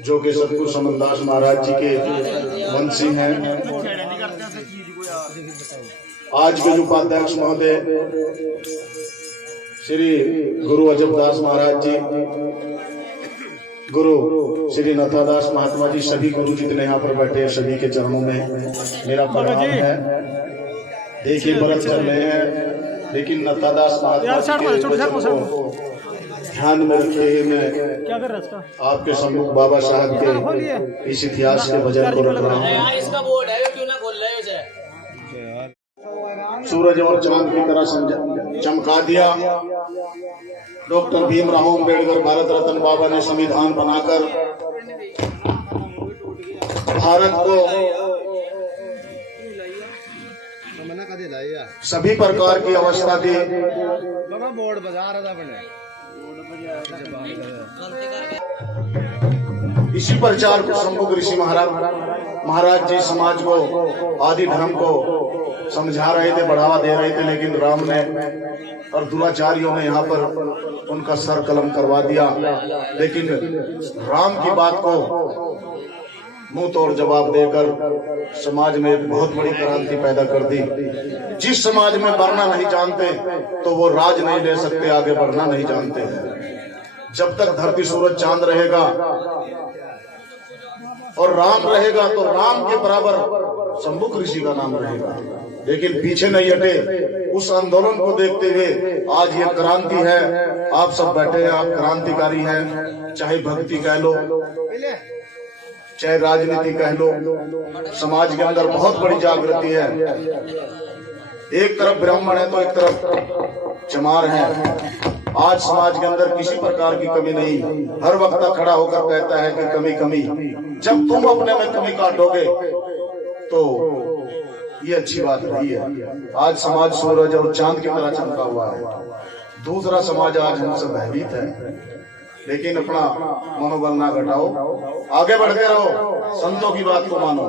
जो कि सतगुरु समनदास महाराज जी के वंशी हैं। आज के उपाध्यक्ष महोदय श्री गुरु अजबदास महाराज जी, गुरु श्री नथादास महात्मा जी, सभी गुरु जितने यहाँ पर बैठे हैं सभी के चरणों में मेरा प्रणाम है। देखिए व्रत चल रहे हैं, लेकिन नथादास महात्मा जी ध्यान में रखे हुए मैं आपके सम्मुख बाबा साहब के इस इतिहास के भजन को रख रहा हूँ। सूरज और चांद की तरह चमका दिया डॉक्टर भीमराव अम्बेडकर भारत रत्न बाबा ने संविधान बनाकर भारत को सभी प्रकार की अवस्था दी। इसी प्रचार को शंभुक ऋषि महाराज जी समाज को, आदि धर्म को समझा रहे थे, बढ़ावा दे रहे थे, लेकिन राम ने और दुराचारियों ने यहाँ पर उनका सर कलम करवा दिया। लेकिन राम की बात को मुंह तोड़ जवाब देकर समाज में एक बहुत बड़ी क्रांति पैदा कर दी। जिस समाज में बढ़ना नहीं जानते तो वो राज नहीं ले सकते, आगे बढ़ना नहीं जानते। जब तक धरती सूरज चांद रहेगा और राम रहेगा तो राम के बराबर शंभुक ऋषि का नाम रहेगा। लेकिन पीछे नहीं हटे, उस आंदोलन को देखते हुए आज ये क्रांति है। आप सब बैठे हैं, आप क्रांतिकारी हैं, चाहे भक्ति कह लो, चाहे राजनीति कह लो, समाज के अंदर बहुत बड़ी जागृति है। एक तरफ ब्राह्मण है तो एक तरफ चमार है। आज समाज के अंदर किसी प्रकार की कमी नहीं, हर वक्त खड़ा होकर कहता है कि कमी कमी। जब तुम अपने में कमी काटोगे तो ये अच्छी बात नहीं है। आज समाज सूरज और चांद की तरह चमका हुआ है, दूसरा समाज आज हमसे भयभीत है। लेकिन अपना मनोबल ना घटाओ, आगे बढ़ते रहो, संतों की बात को मानो।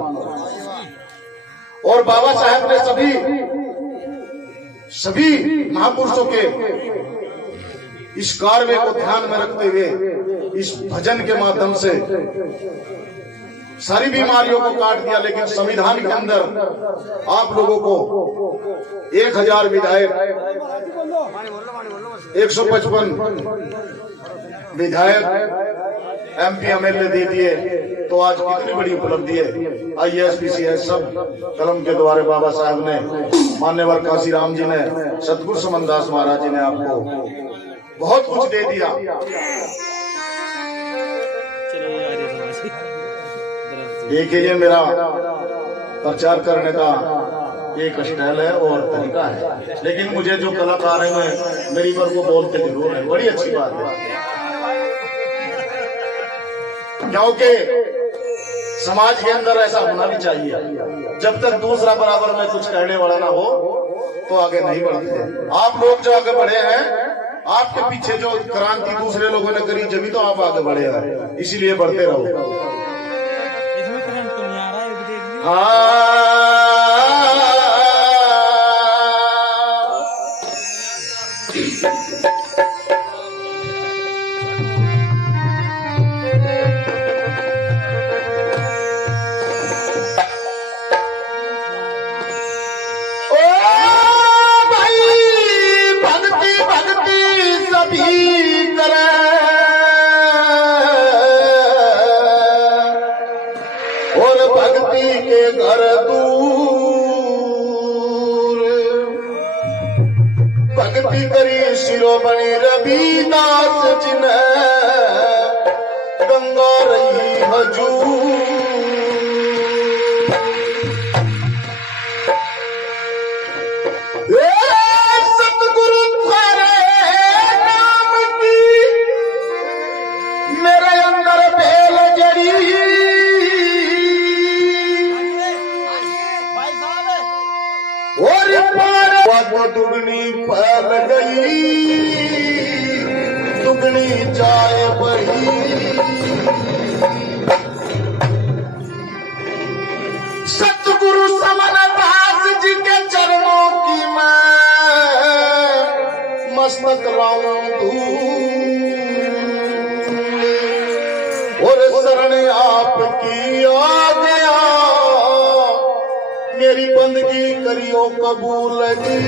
और बाबा साहब ने सभी महापुरुषों के इस कार्य को ध्यान में रखते हुए इस भजन के माध्यम से सारी बीमारियों को काट दिया। लेकिन संविधान के अंदर आप लोगों को 1000 विधायक, 155 विधायक, MP MLA दे दिए, तो आज कितनी बड़ी उपलब्धि है। IAS PCS सब कलम के द्वारे बाबा साहब ने, मान्यवर काशीराम जी ने, सतगुरु समनदास महाराज जी ने आपको बहुत कुछ दे दिया। देखिए ये मेरा प्रचार करने का एक स्टाइल है और तरीका है, लेकिन मुझे जो कलाकार है मैं मेरी पर को बोलते जरूर है, बड़ी अच्छी बात है। क्योंकि समाज के अंदर ऐसा होना भी चाहिए, जब तक दूसरा बराबर में कुछ कहने वाला ना हो तो आगे नहीं बढ़ते। आप लोग जो आगे बढ़े हैं, आपके पीछे जो क्रांति दूसरे लोगों ने करी, जब तो आप आगे बढ़े हैं, इसीलिए बढ़ते रहो। शिरोमणि रविदास जिन्हें गंगा रही हजूर, सतगुरु थारे नाम की मेरे अंदर बेल जड़ी, और पार दुगनी फैल गई, दुगनी जाए बही। सतगुरु समनदास जी के चरणों की मैं मस्तक लाऊं और शरण आपकी आ गया, मेरी बंदगी करियो कबूल जी।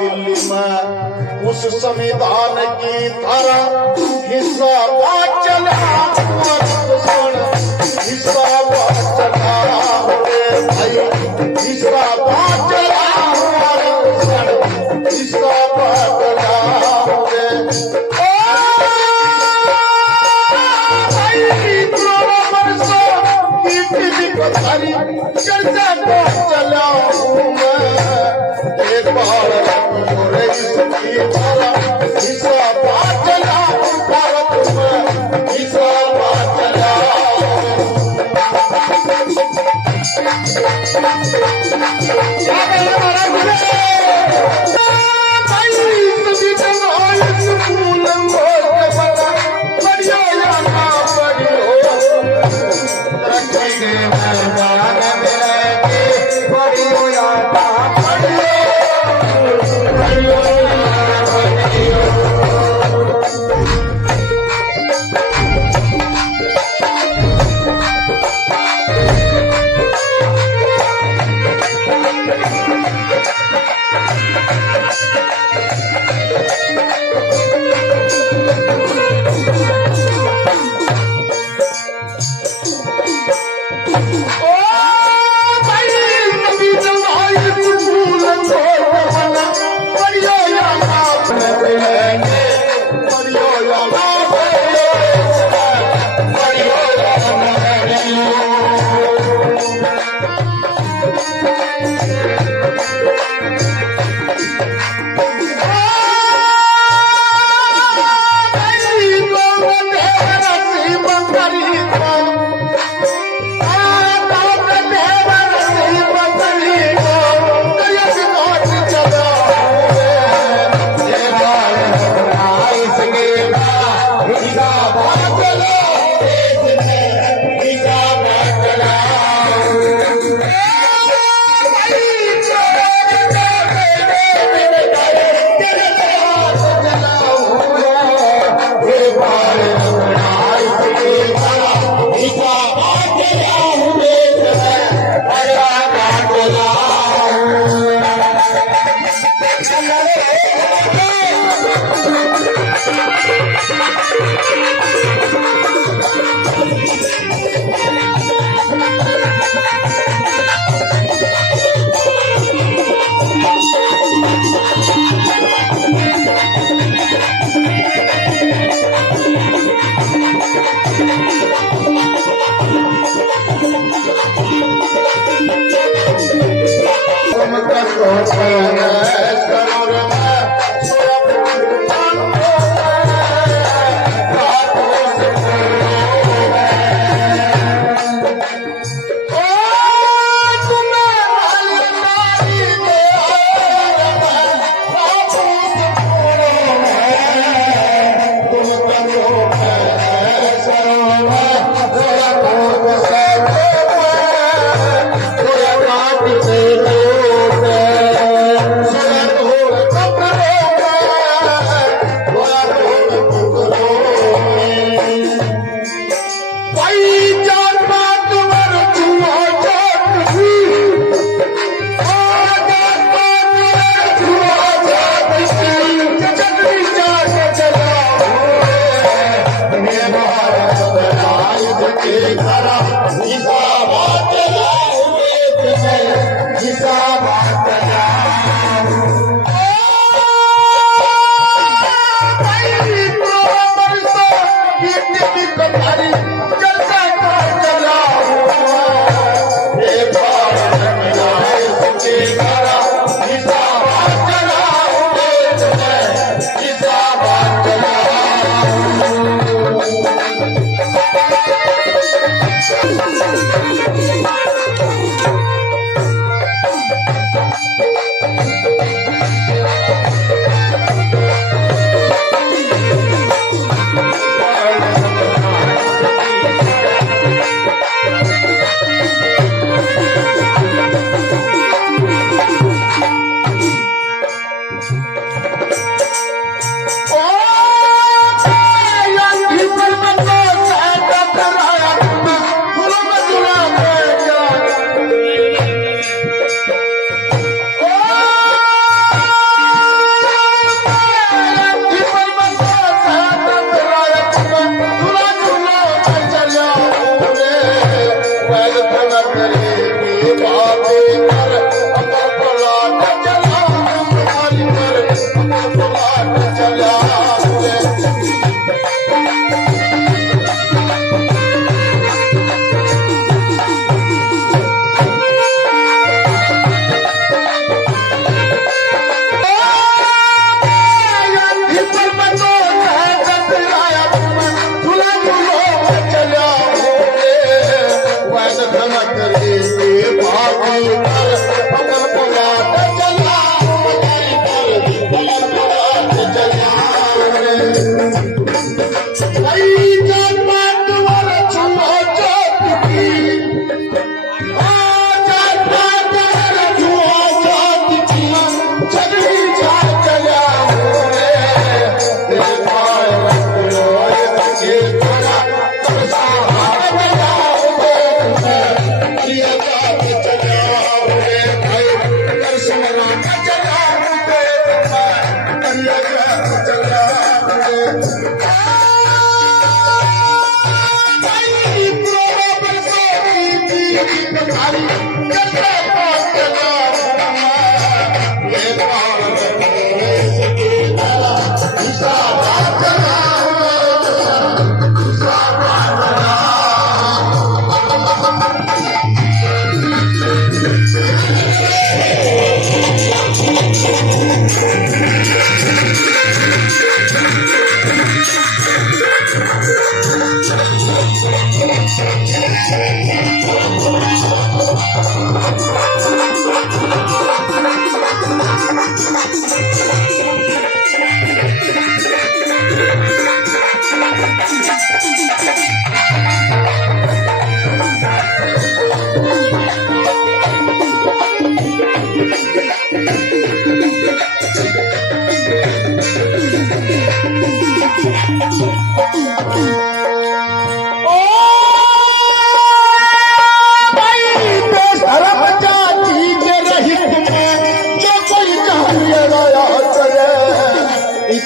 दिल्ली में उस संविधान की धारा हिस्सा चला, हिस्सा चला भाई, हिस्सा चला, हिस्सा चला चर्चा को चलाऊं मैं एक बार हिस्सा चला भारत में, हिस्सा चला बड़ी Hey!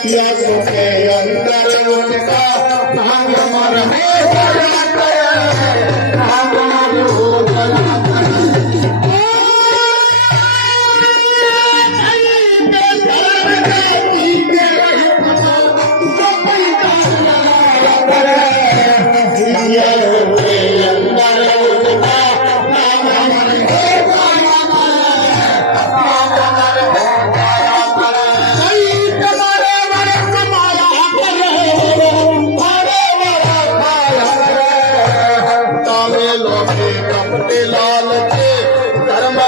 यीशु के अंदर उसका नाम अमर है, नाम अमर हो लाल के धर्म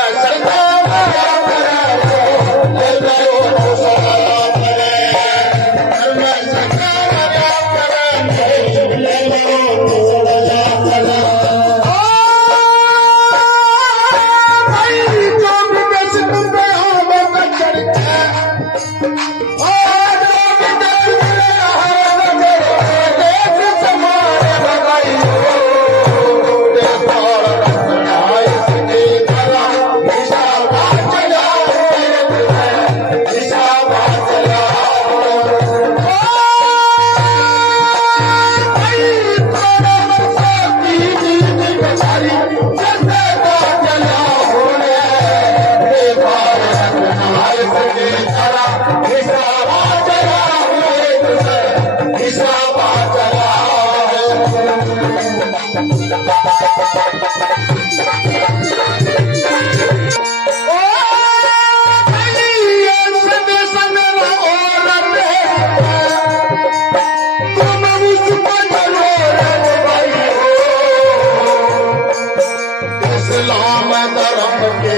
इस्लाम धर्म के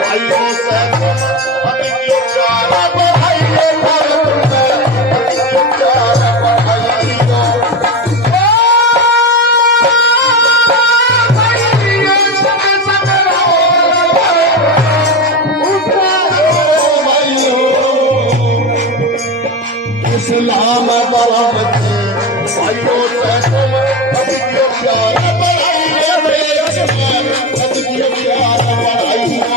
भाइयों से अपनी प्यारा बढ़ाइए, धर्म में अपनी प्यारा बढ़ाइए। इस्लाम धर्म के भाइयों से अपनी प्यारा बढ़ाइए, अपनी प्यारा बढ़ाइए।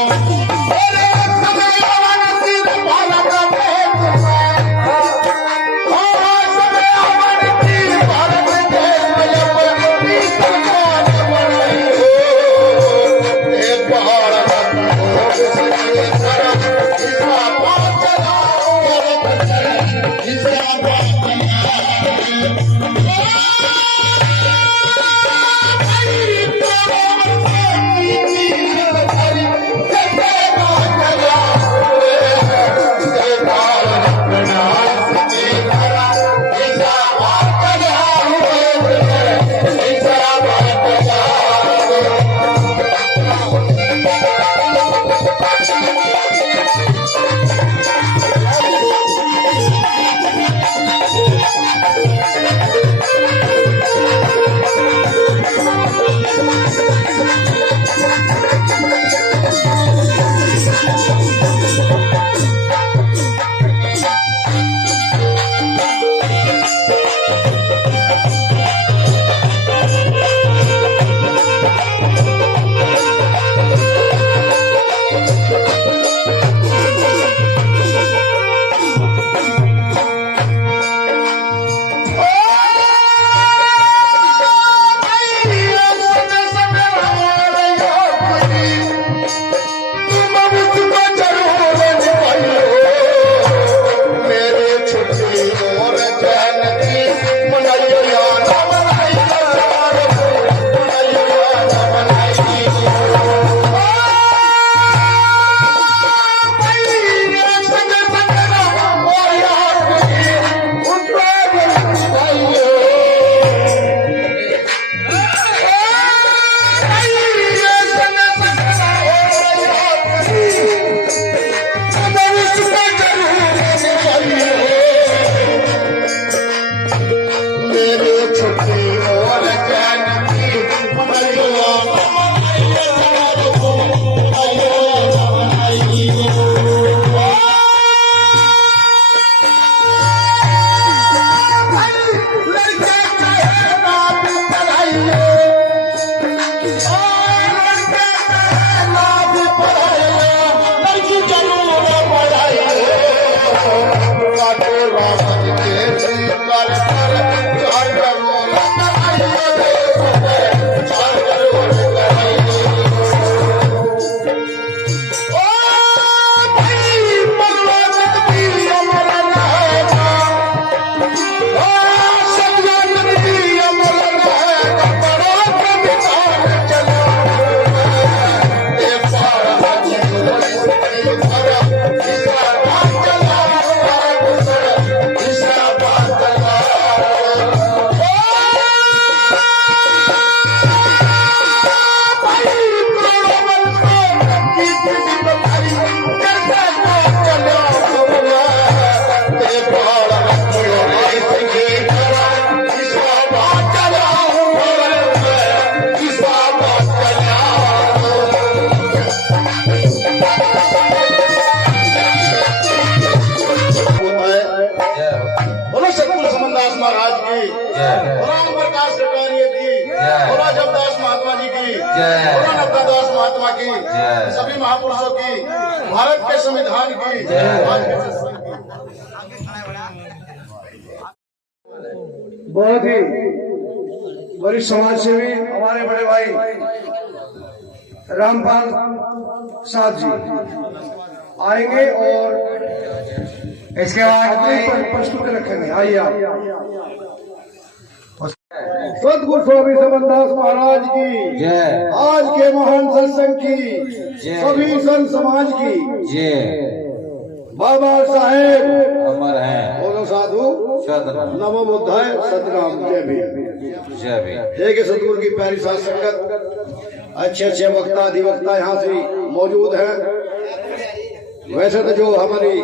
बोलो सतगुरु समनदास महाराज की, बोलो ओम प्रकाश सरकारिया की, बोलो जबदास महात्मा जी की, बोलो नवदास महात्मा की, सभी महापुरुषों की, भारत के संविधान की, बहुत ही वरिष्ठ समाज सेवी हमारे बड़े भाई रामपाल साहब जी आएंगे और इसके बाद प्रस्तुत रखेंगे। आइए आप। सतगुरु स्वामी समनदास महाराज की जय, आज के महान सत्संग की जय, सभी संत समाज की जय। बाबा साहेब अमर है, बोलो साधु सतनाम, नमो बुद्धाय सतनाम। जय भीम। जय भीम। देखिए सतगुरु की प्यारी साथ संगत, अच्छे अच्छे वक्ता अधिवक्ता यहाँ से मौजूद हैं। वैसे तो जो हमारी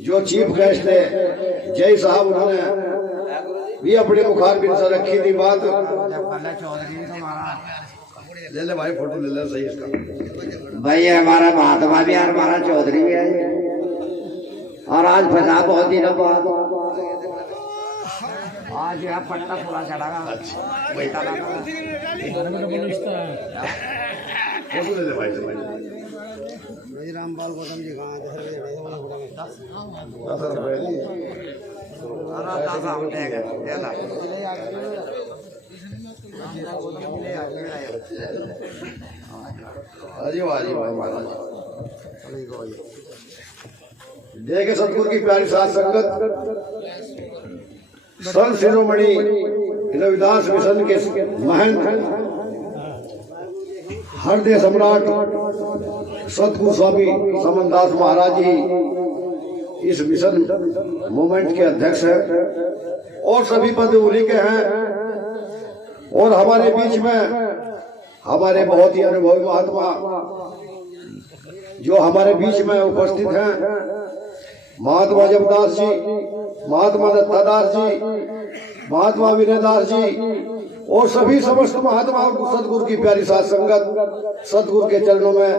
जो चीफ गेस्ट है जय साहब, उन्होंने भी अपने मुखारबिन से रखी थी बात। ले ले भाई फोटो ले ले, सही इसका भाई हमारा महात्मा भी है, हमारा चौधरी भी है, और आज फंसा बहुत दिनों बाद। आज यहाँ पट्टा पूरा चढ़ागा। फोटो ले ले भाई से भाई। रामपाल गौतम जी कहाँ देखे सतगुरु की प्यारी साथ संगत, संत शिरोमणि रविदास मिशन के महंत हृदय सम्राट सतगुरु स्वामी समनदास महाराज जी इस मिशन मूवमेंट के अध्यक्ष हैं और सभी पद उन्हीं के हैं। और हमारे बीच में हमारे बहुत ही अनुभवी महात्मा जो हमारे बीच में उपस्थित हैं, महात्मा जबदास जी, महात्मा दत्तादास जी, महात्मा विनयदास जी और सभी समस्त महात्मा सतगुरु की प्यारी साथ संगत, सतगुरु के चरणों में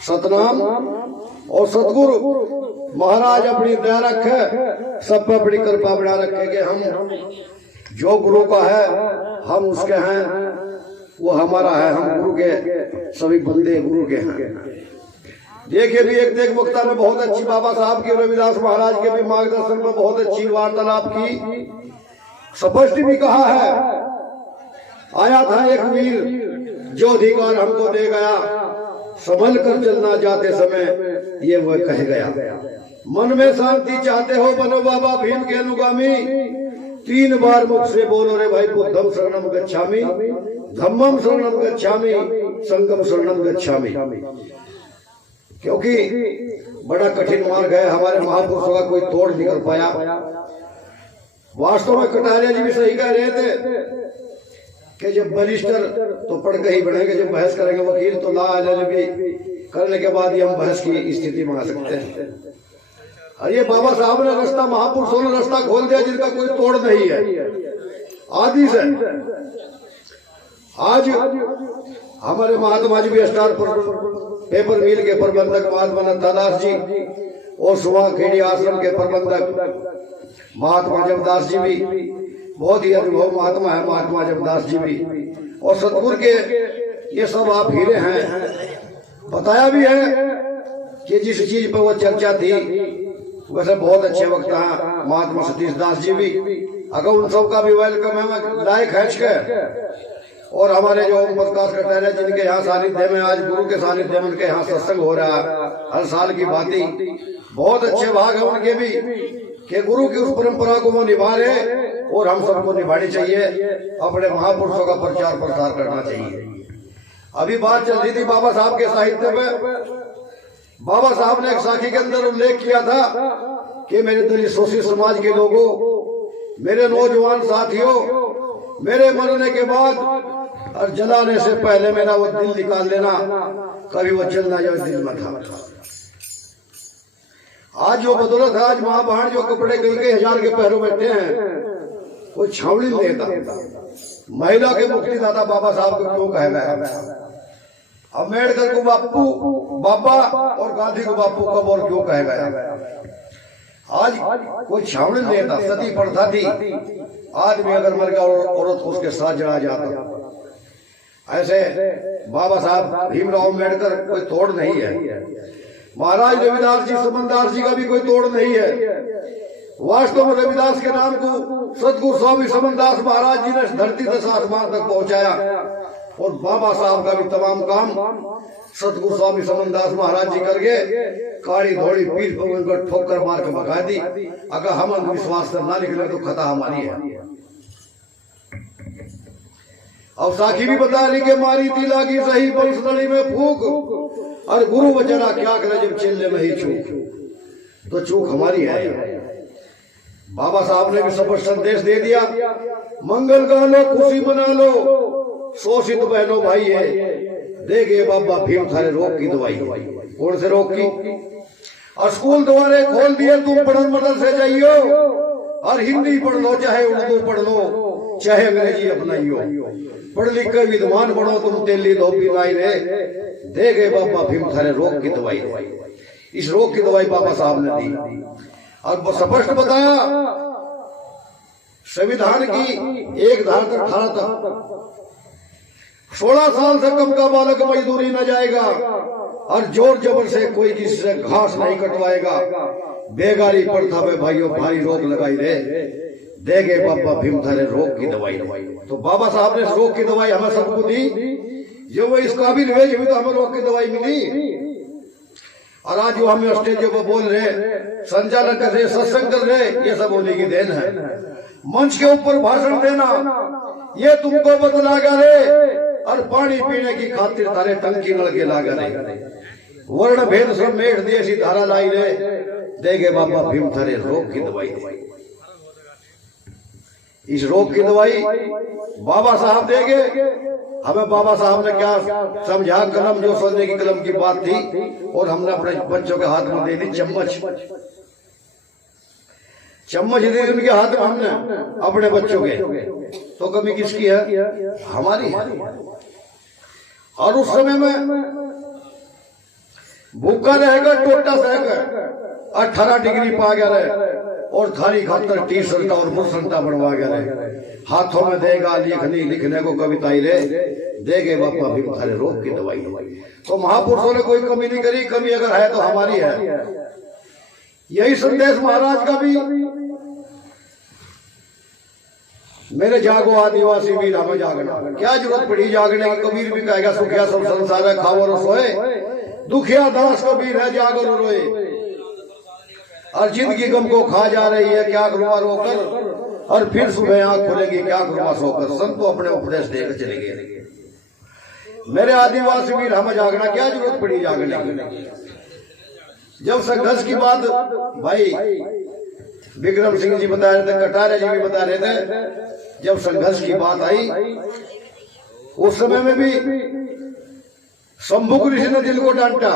सतनाम। और सतगुरु महाराज अपनी दया रखे, सब पे अपनी कृपा बना रखे कि हम जो गुरु का है हम उसके हैं, वो हमारा है, हम गुरु के सभी बंदे गुरु के हैं। देखिए भी एक वक्ता ने बहुत अच्छी बाबा साहब की, रविदास महाराज के भी मार्गदर्शन में बहुत अच्छी वार्तालाप की, स्पष्ट भी कहा है। आया था एक वीर जो अधिकार हमको दे गया, संभल कर चलना जाते समय ये वो कह गया। मन में शांति चाहते हो बनो बाबा भीम के अनुगामी, 3 बार मुख से बोलो रे भाई, बुद्धम शरणम गच्छामि, धम्मम शरणम गच्छामि, संघम शरणम गच्छामि। क्योंकि बड़ा कठिन मार्ग है, हमारे महापुरुषों का कोई तोड़ नहीं कर पाया। वास्तव में कटारिया जी भी सही कह रहे थे कि जब बैरिस्टर तो पढ़ के ही बढ़ेंगे, जब बहस करेंगे वकील तो ला भी करने के बाद ही हम बहस की स्थिति में आ सकते हैं। और ये बाबा साहब ने रास्ता, महापुरुषों ने रास्ता खोल दिया जिनका कोई तोड़ नहीं है आदि से। आज हमारे महात्मा जी भी स्टार पेपर मिल के प्रबंधक महात्मा दत्तादास जी और सुहा खेड़ी आश्रम के प्रबंधक महात्मा जबदास जी भी बहुत ही अनुभव महात्मा है, महात्मा जबदास जी भी, और सतगुरु के ये सब आप हीरे हैं। बताया भी है कि जिस चीज पर वो चर्चा थी वैसे बहुत अच्छे वक्ता हैं महात्मा सतीश दास जी भी। अगर उन सब का भी वेलकम है, मैं लाइक खींच के। और हमारे जो पत्रकार कटारे जिनके यहाँ सानिध्य में, आज गुरु के सानिध्य में उनके यहाँ सत्संग हो रहा है हर साल की भांति, बहुत अच्छे भाग है उनके भी कि गुरु की उस परंपरा को वो निभा रहे और हम सबको निभानी चाहिए। अपने महापुरुषों का प्रचार प्रसार करना चाहिए। अभी बात चल रही थी बाबा साहब के साहित्य में। बाबा साहब ने एक साखी के अंदर उल्लेख किया था कि मेरे दलित शोषित समाज के लोगों, मेरे नौजवान साथियों, मेरे मरने के बाद और जलाने से पहले मेरा वो दिल निकाल लेना, कभी वो जलना जो दिल में था। आज जो बदौलत है, आज महाबहन जो कपड़े कई हजार के पहरों बैठे हैं, वो छावनी लेता। महिला के मुक्तिदाता बाबा साहब को क्यों कहा गया? अम्बेडकर को बापू बाबा और गांधी को बापू कब और क्यों कहा गया? आज कोई छावनी लेता, सती प्रथा थी, आदमी अगर मर गया और औरत उसके साथ जला जाता। ऐसे बाबा साहब भीमराव अम्बेडकर कोई तोड़ नहीं है। महाराज रविदास जी, समनदास जी का भी कोई तोड़ नहीं है। वास्तव में रविदास के नाम को सतगुरु स्वामी समनदास महाराज जी ने धरती से आसमान तक पहुंचाया और बाबा साहब का भी तमाम काम सतगुरु स्वामी समनदास महाराज जी करके काली धोड़ी पीठ पर उनको ठोकर मार के भगा दी। अगर हम विश्वास से ना निकले तो खता हमारी है। अब साखी भी बता रही कि मारी थी लागी सही बंसनली में फूक और गुरु बचरा क्या करे जब चेले में ही चूक, तो चूक हमारी है। बाबा साहब ने भी स्पष्ट संदेश दे दिया, मंगल गा लो, खुशी मना लो, शोषित बहनों भाई है, देखे बाबा भीम थारे रोग की दवाई। कौन से रोग की? और स्कूल द्वारे खोल दिए, तुम पढ़न मदद से जाइयो और हिंदी पढ़ लो, चाहे उर्दू पढ़ लो, चाहे अंग्रेजी अपनाइयो, पढ़ लिख कर विद्वान बनो, तुम तेली धोबी लाई रे, देखे बाबा भीम थारे रोग की दवाई। इस रोग की दवाई बाबा साहब ने दी और स्पष्ट बताया संविधान की एक धारा तक 18 तक 16 साल से कम का बालक मजदूरी न जाएगा और जोर जबर से कोई किसी से घास नहीं कटवाएगा। बेगारी प्रथा में भाइयों भारी रोक लगाई रे, देगे बाबा भीम थारे रोग की दवाई। तो बाबा साहब ने रोग की दवाई हमें सबको दी, जो वो इस काबिल हुए भी तो हमें रोग की दवाई मिली। और आज जो हमें स्टेज पर बोल रहे, संचालन कर रहे, सत्संग कर रहे, ये सब होने की देन है। मंच के ऊपर भाषण देना ये तुमको बतला रे, और पानी पीने की खातिर थारे टंकी नलके लागा रे, वर्ण भेद सब मेघ दी ऐसी धारा लाई रे, देगे बाबा भीम थारे रोग की दवाई। इस रोग की दवाई बाबा साहब देंगे हमें। बाबा साहब ने क्या समझा, कलम जो सोने की कलम की बात थी, और हमने अपने बच्चों के हाथ में दे दी चम्मच। चम्मच दे दी उनके हाथ में हमने अपने बच्चों के, तो कमी किसकी है? हमारी है। और उस समय में भूखा रहेगा, टोटा रहेगा, 18 डिग्री पा गया रहे और थारी खातर टी-शर्ट और बुरसंटा बनवा गया रहे, हाथों में देगा लिखनी लिखने को कविताई रे, देगे बापा भीम थारे रोग की दवाई। तो महापुरुषों ने कोई कमी नहीं करी, कमी अगर है तो हमारी है। यही संदेश महाराज का भी, मेरे जागो आदिवासी वीर हमें जागना, क्या जरूरत पड़ी जागने की? कबीर भी कहेगा सुखिया सब संसार है, खाओ और सोए, दुखिया दास कबीर है जागो और रोए। और जिंदगी गम को खा जा रही है, क्या करूँगा रोकर, और फिर सुबह आंख खुलेगी, क्या करूँगा सोकर। संत तो अपने उपदेश देकर चले गए। मेरे आदिवासी वीर हमें जागना, क्या जरूरत पड़ी जागने की? जब संघर्ष की बात भाई विक्रम सिंह जी बता रहे थे, कटारे जी भी बता रहे थे, जब संघर्ष की बात आई उस समय में भी शंभु ऋषि ने दिल को डांटा,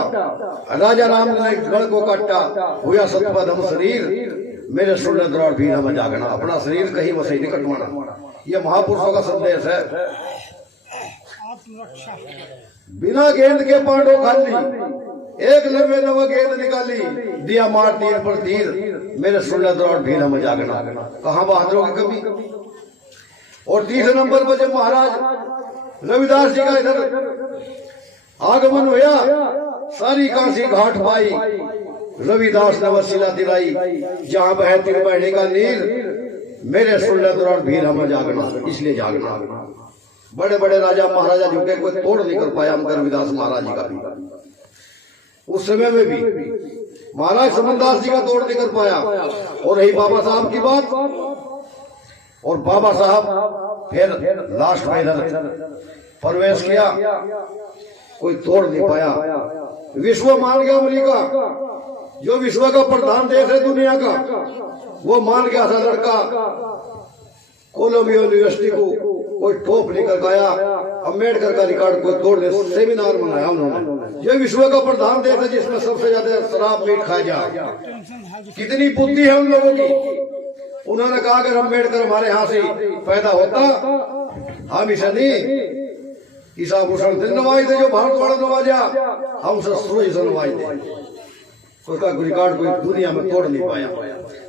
राजा राम ने गढ़ को काटा, हुआ सतपदम शरीर, मेरे सुनने द्रोण भी हमें जागना, अपना शरीर कहीं वसई नहीं कटवाना। ये महापुरुषों का संदेश है। बिना गेंद के पांडव खाली, एक लंबे नव गेंद निकाली, दिया मार तीर पर तीर, मेरे सुनने द्रोण भी हमें जागना। कहाँ बहादुरों की कमी? और तीसरे नंबर पर जब महाराज रविदास जी का इधर आगमन हुआ, सारी काशी घाट पाई, रविदास ने वसीला दिलाई, जहां बह त्रिवेणी का नील, मेरे सुनने दौरान भीड़ हमें जागना, इसलिए जागना। बड़े बड़े राजा महाराजा झुके, कोई तोड़ नहीं कर पाया हमको रविदास महाराज जी का भी। उस समय में भी महाराज समनदास जी का तोड़ नहीं कर पाया। और रही बाबा साहब की बात, और बाबा साहब फिर लास्ट में इधर प्रवेश किया, कोई तोड़ नहीं पाया। विश्व मान गया अमेरिका, जो विश्व का प्रधान देश है दुनिया का, वो मान गया था लड़का। कोलंबिया यूनिवर्सिटी को कोई टॉप लेकर गया, अम्बेडकर का रिकॉर्ड को तोड़ दे, सेमिनार बनाया उन्होंने। ये विश्व का प्रधान देश है जिसमें सबसे ज्यादा शराब मीट खाया जाए। कितनी बुद्धि है उन लोगों की। उन्होंने कहा अगर अम्बेडकर हमारे यहाँ से पैदा होता, हम इसे नहीं ईसा भूषण से नवाज दे, जो भारत वाला नवाजा, हम उसे सूरज से नवाज दे। उसका रिकॉर्ड कोई दुनिया में तोड़ नहीं पाया।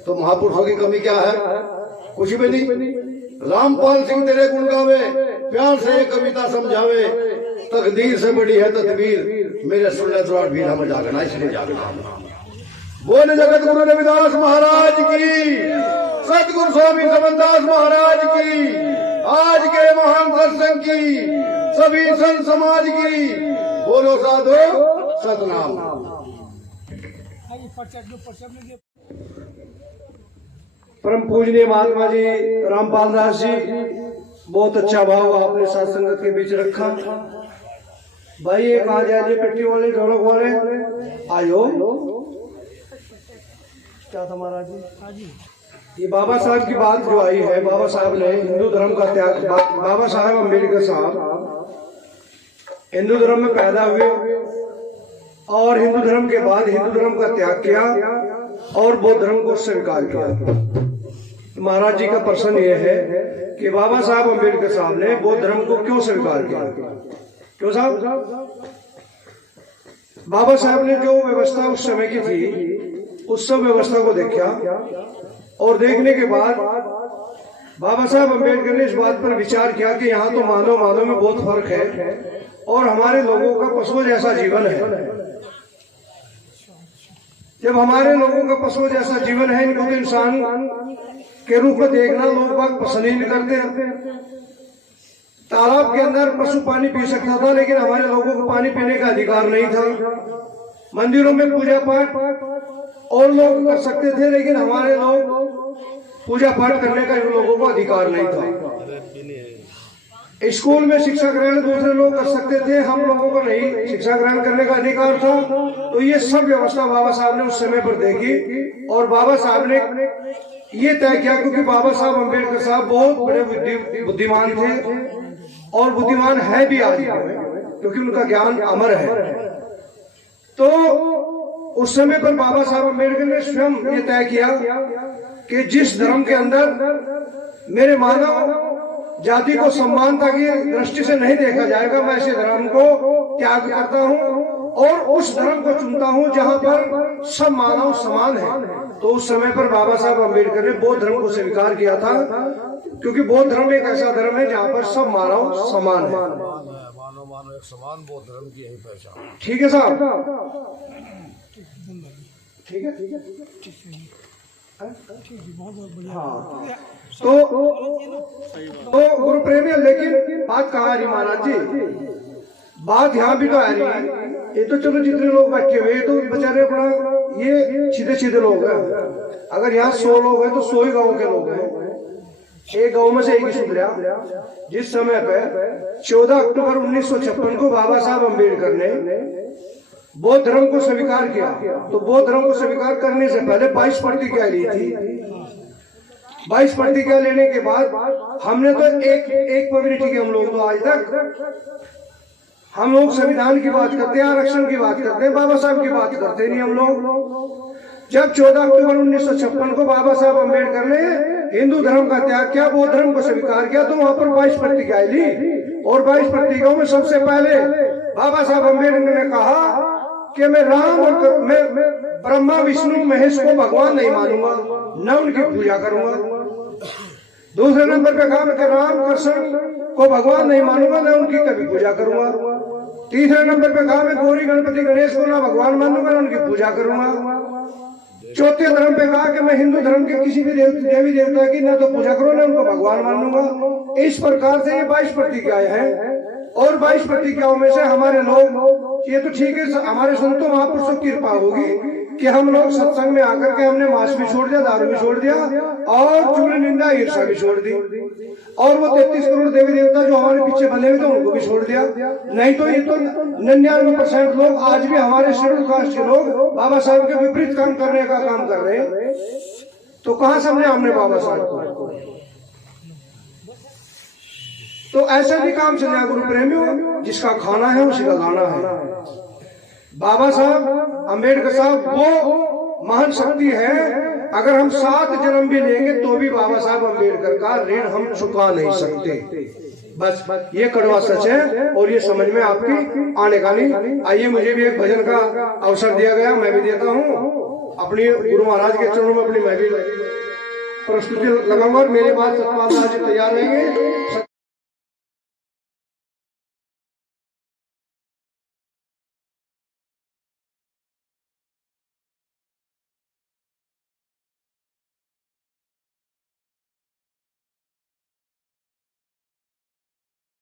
तो महापुरुषों की कमी क्या है? कुछ भी नहीं। रामपाल सिंह तेरे गुण गावे, प्यार से एक कविता समझावे, तकदीर से बड़ी है तदबीर, मेरे सुनने द्वार भी हम जागना, इसलिए जागना। बोले जगत गुरु रविदास महाराज की, सतगुरु स्वामी समनदास महाराज की, आज के महान सत्संग की, सभी संत समाज की। बोलो साधो सतनाम। परम पूजनीय महात्मा जी रामपाल दास जी, बहुत अच्छा भाव आपने साथ संगत के बीच रखा। भाई ये कहा जाए पेटी वाले ढोलक वाले आयो, क्या था महाराज जी? ये बाबा साहब की बात जो आई है, बाबा साहब ने हिंदू धर्म का त्याग, बाबा साहब अम्बेडकर साहब हिंदू धर्म में पैदा हुए और हिंदू धर्म के बाद हिंदू धर्म का त्याग किया और बौद्ध धर्म को स्वीकार किया। महाराज जी का प्रश्न यह है कि बाबा साहब अम्बेडकर साहब ने बौद्ध धर्म को क्यों स्वीकार किया? क्यों साहब? बाबा साहब ने जो व्यवस्था उस समय की थी, उस सब व्यवस्था को देखा और देखने के बाद बाबा साहब अम्बेडकर ने इस बात पर विचार किया कि यहाँ तो मानव में बहुत फर्क है और हमारे लोगों का पशुओं जैसा जीवन है। जब हमारे लोगों का पशुओं जैसा जीवन है, इनको तो इंसान के रूप में देखना लोग बाग पसंद ही नहीं करते। तालाब के अंदर पशु पानी पी सकता था, लेकिन हमारे लोगों को पानी पीने का अधिकार नहीं था। मंदिरों में पूजा पाठ और लोग कर सकते थे, लेकिन हमारे लोग पूजा पाठ करने का इन लोगों को अधिकार नहीं था। स्कूल में शिक्षा ग्रहण दूसरे लोग कर सकते थे, हम लोगों को नहीं शिक्षा ग्रहण करने का अधिकार था। तो ये सब व्यवस्था बाबा साहब ने उस समय पर देखी और बाबा साहब ने ये तय किया, क्योंकि बाबा साहब अम्बेडकर साहब बहुत बड़े बुद्धिमान थे और बुद्धिमान है भी आज, क्योंकि उनका ज्ञान अमर है। तो उस समय पर बाबा साहब अम्बेडकर ने स्वयं ये तय किया कि जिस धर्म के अंदर मेरे मानव जाति को समानता की दृष्टि से नहीं देखा जाएगा, मैं ऐसे धर्म को त्याग करता हूँ और उस धर्म को चुनता हूँ जहाँ पर सब मानव समान है। तो उस समय पर बाबा साहब अम्बेडकर ने बौद्ध धर्म को स्वीकार किया था, क्योंकि बौद्ध धर्म एक ऐसा धर्म है जहाँ पर सब मानव समान है। मानव एक समान, बौद्ध धर्म की यही पहचान। ठीक है साहब? ठीक है। हाँ, तो गुरु प्रेमी, लेकिन बात कहाँ आ रही महाराज जी? बात यहाँ भी तो आ रही है। ये तो चलो जितने लोग बैठे हुए तो बेचारे अपना ये सीधे लोग हैं। अगर यहाँ 100 लोग हैं तो 100 ही गाँव के लोग हैं। एक गाँव में से एक ही सुधरा। जिस समय पे 14 अक्टूबर 1956 को बाबा साहब अम्बेडकर ने बौद्ध धर्म को स्वीकार किया, तो बौद्ध धर्म को स्वीकार करने से पहले 22 प्रतिज्ञा ली थी। 22 प्रतिज्ञा लेने के बाद हमने तो एक पब्लिटी के हम लोग तो आज तक हम लोग संविधान की बात करते हैं, आरक्षण की बात करते हैं, बाबा साहब की बात करते नहीं हम लोग। जब 14 अक्टूबर 1956 को बाबा साहब अम्बेडकर ने हिंदू धर्म का त्याग किया, बौद्ध धर्म को स्वीकार किया, तो वहां पर 22 प्रतिज्ञाएं ली और 22 प्रतिज्ञाओं में सबसे पहले बाबा साहब अम्बेडकर ने कहा कि मैं राम और मैं ब्रह्मा विष्णु महेश को भगवान नहीं मानूंगा, न उनकी पूजा करूंगा। दूसरे नंबर पे कहा कि राम कृष्ण को भगवान नहीं मानूंगा, न उनकी कभी पूजा करूंगा। तीसरे नंबर पे कहा मैं गौरी गणपति गणेश को ना भगवान मानूंगा, न उनकी पूजा करूंगा। चौथे धर्म पे कहा कि मैं हिंदू धर्म के किसी भी देवी देवता की ना तो पूजा करो ना उनको भगवान मान लूंगा। इस प्रकार से ये 22 प्रतिज्ञाएं हैं और 22 प्रतिज्ञाओं में से हमारे लोग, ये तो ठीक है हमारे संतों महापुरुषों की कृपा होगी कि हम लोग सत्संग में आकर के हमने मांस भी छोड़ दिया, दारू भी छोड़ दिया और चुगली निंदा ईर्षा भी छोड़ दी, और वो 33 करोड़ देवी देवता जो हमारे पीछे बने हुए थे उनको भी छोड़ दिया। नहीं तो ये तो 99% लोग आज भी हमारे शेड्यूल कास्ट के लोग बाबा साहब के विपरीत काम करने का काम कर रहे हैं। तो कहां समझे हमने बाबा साहब को? तो ऐसे भी काम चले गुरु प्रेमियों, जिसका खाना है उसी का गाना है। बाबा साहब अंबेडकर साहब वो महान शक्ति है, अगर हम 7 जन्म भी लेंगे तो भी बाबा साहब अंबेडकर का ऋण हम चुका नहीं सकते। बस ये कड़वा सच है और ये समझ में आपकी आने का नहीं। आइए मुझे भी एक भजन का अवसर दिया गया, मैं भी देता हूँ अपनी गुरु महाराज के चरणों में अपनी मैं भी प्रस्तुति लगाऊंगा और मेरे बाद सतपाल दास जी तैयार रहेंगे।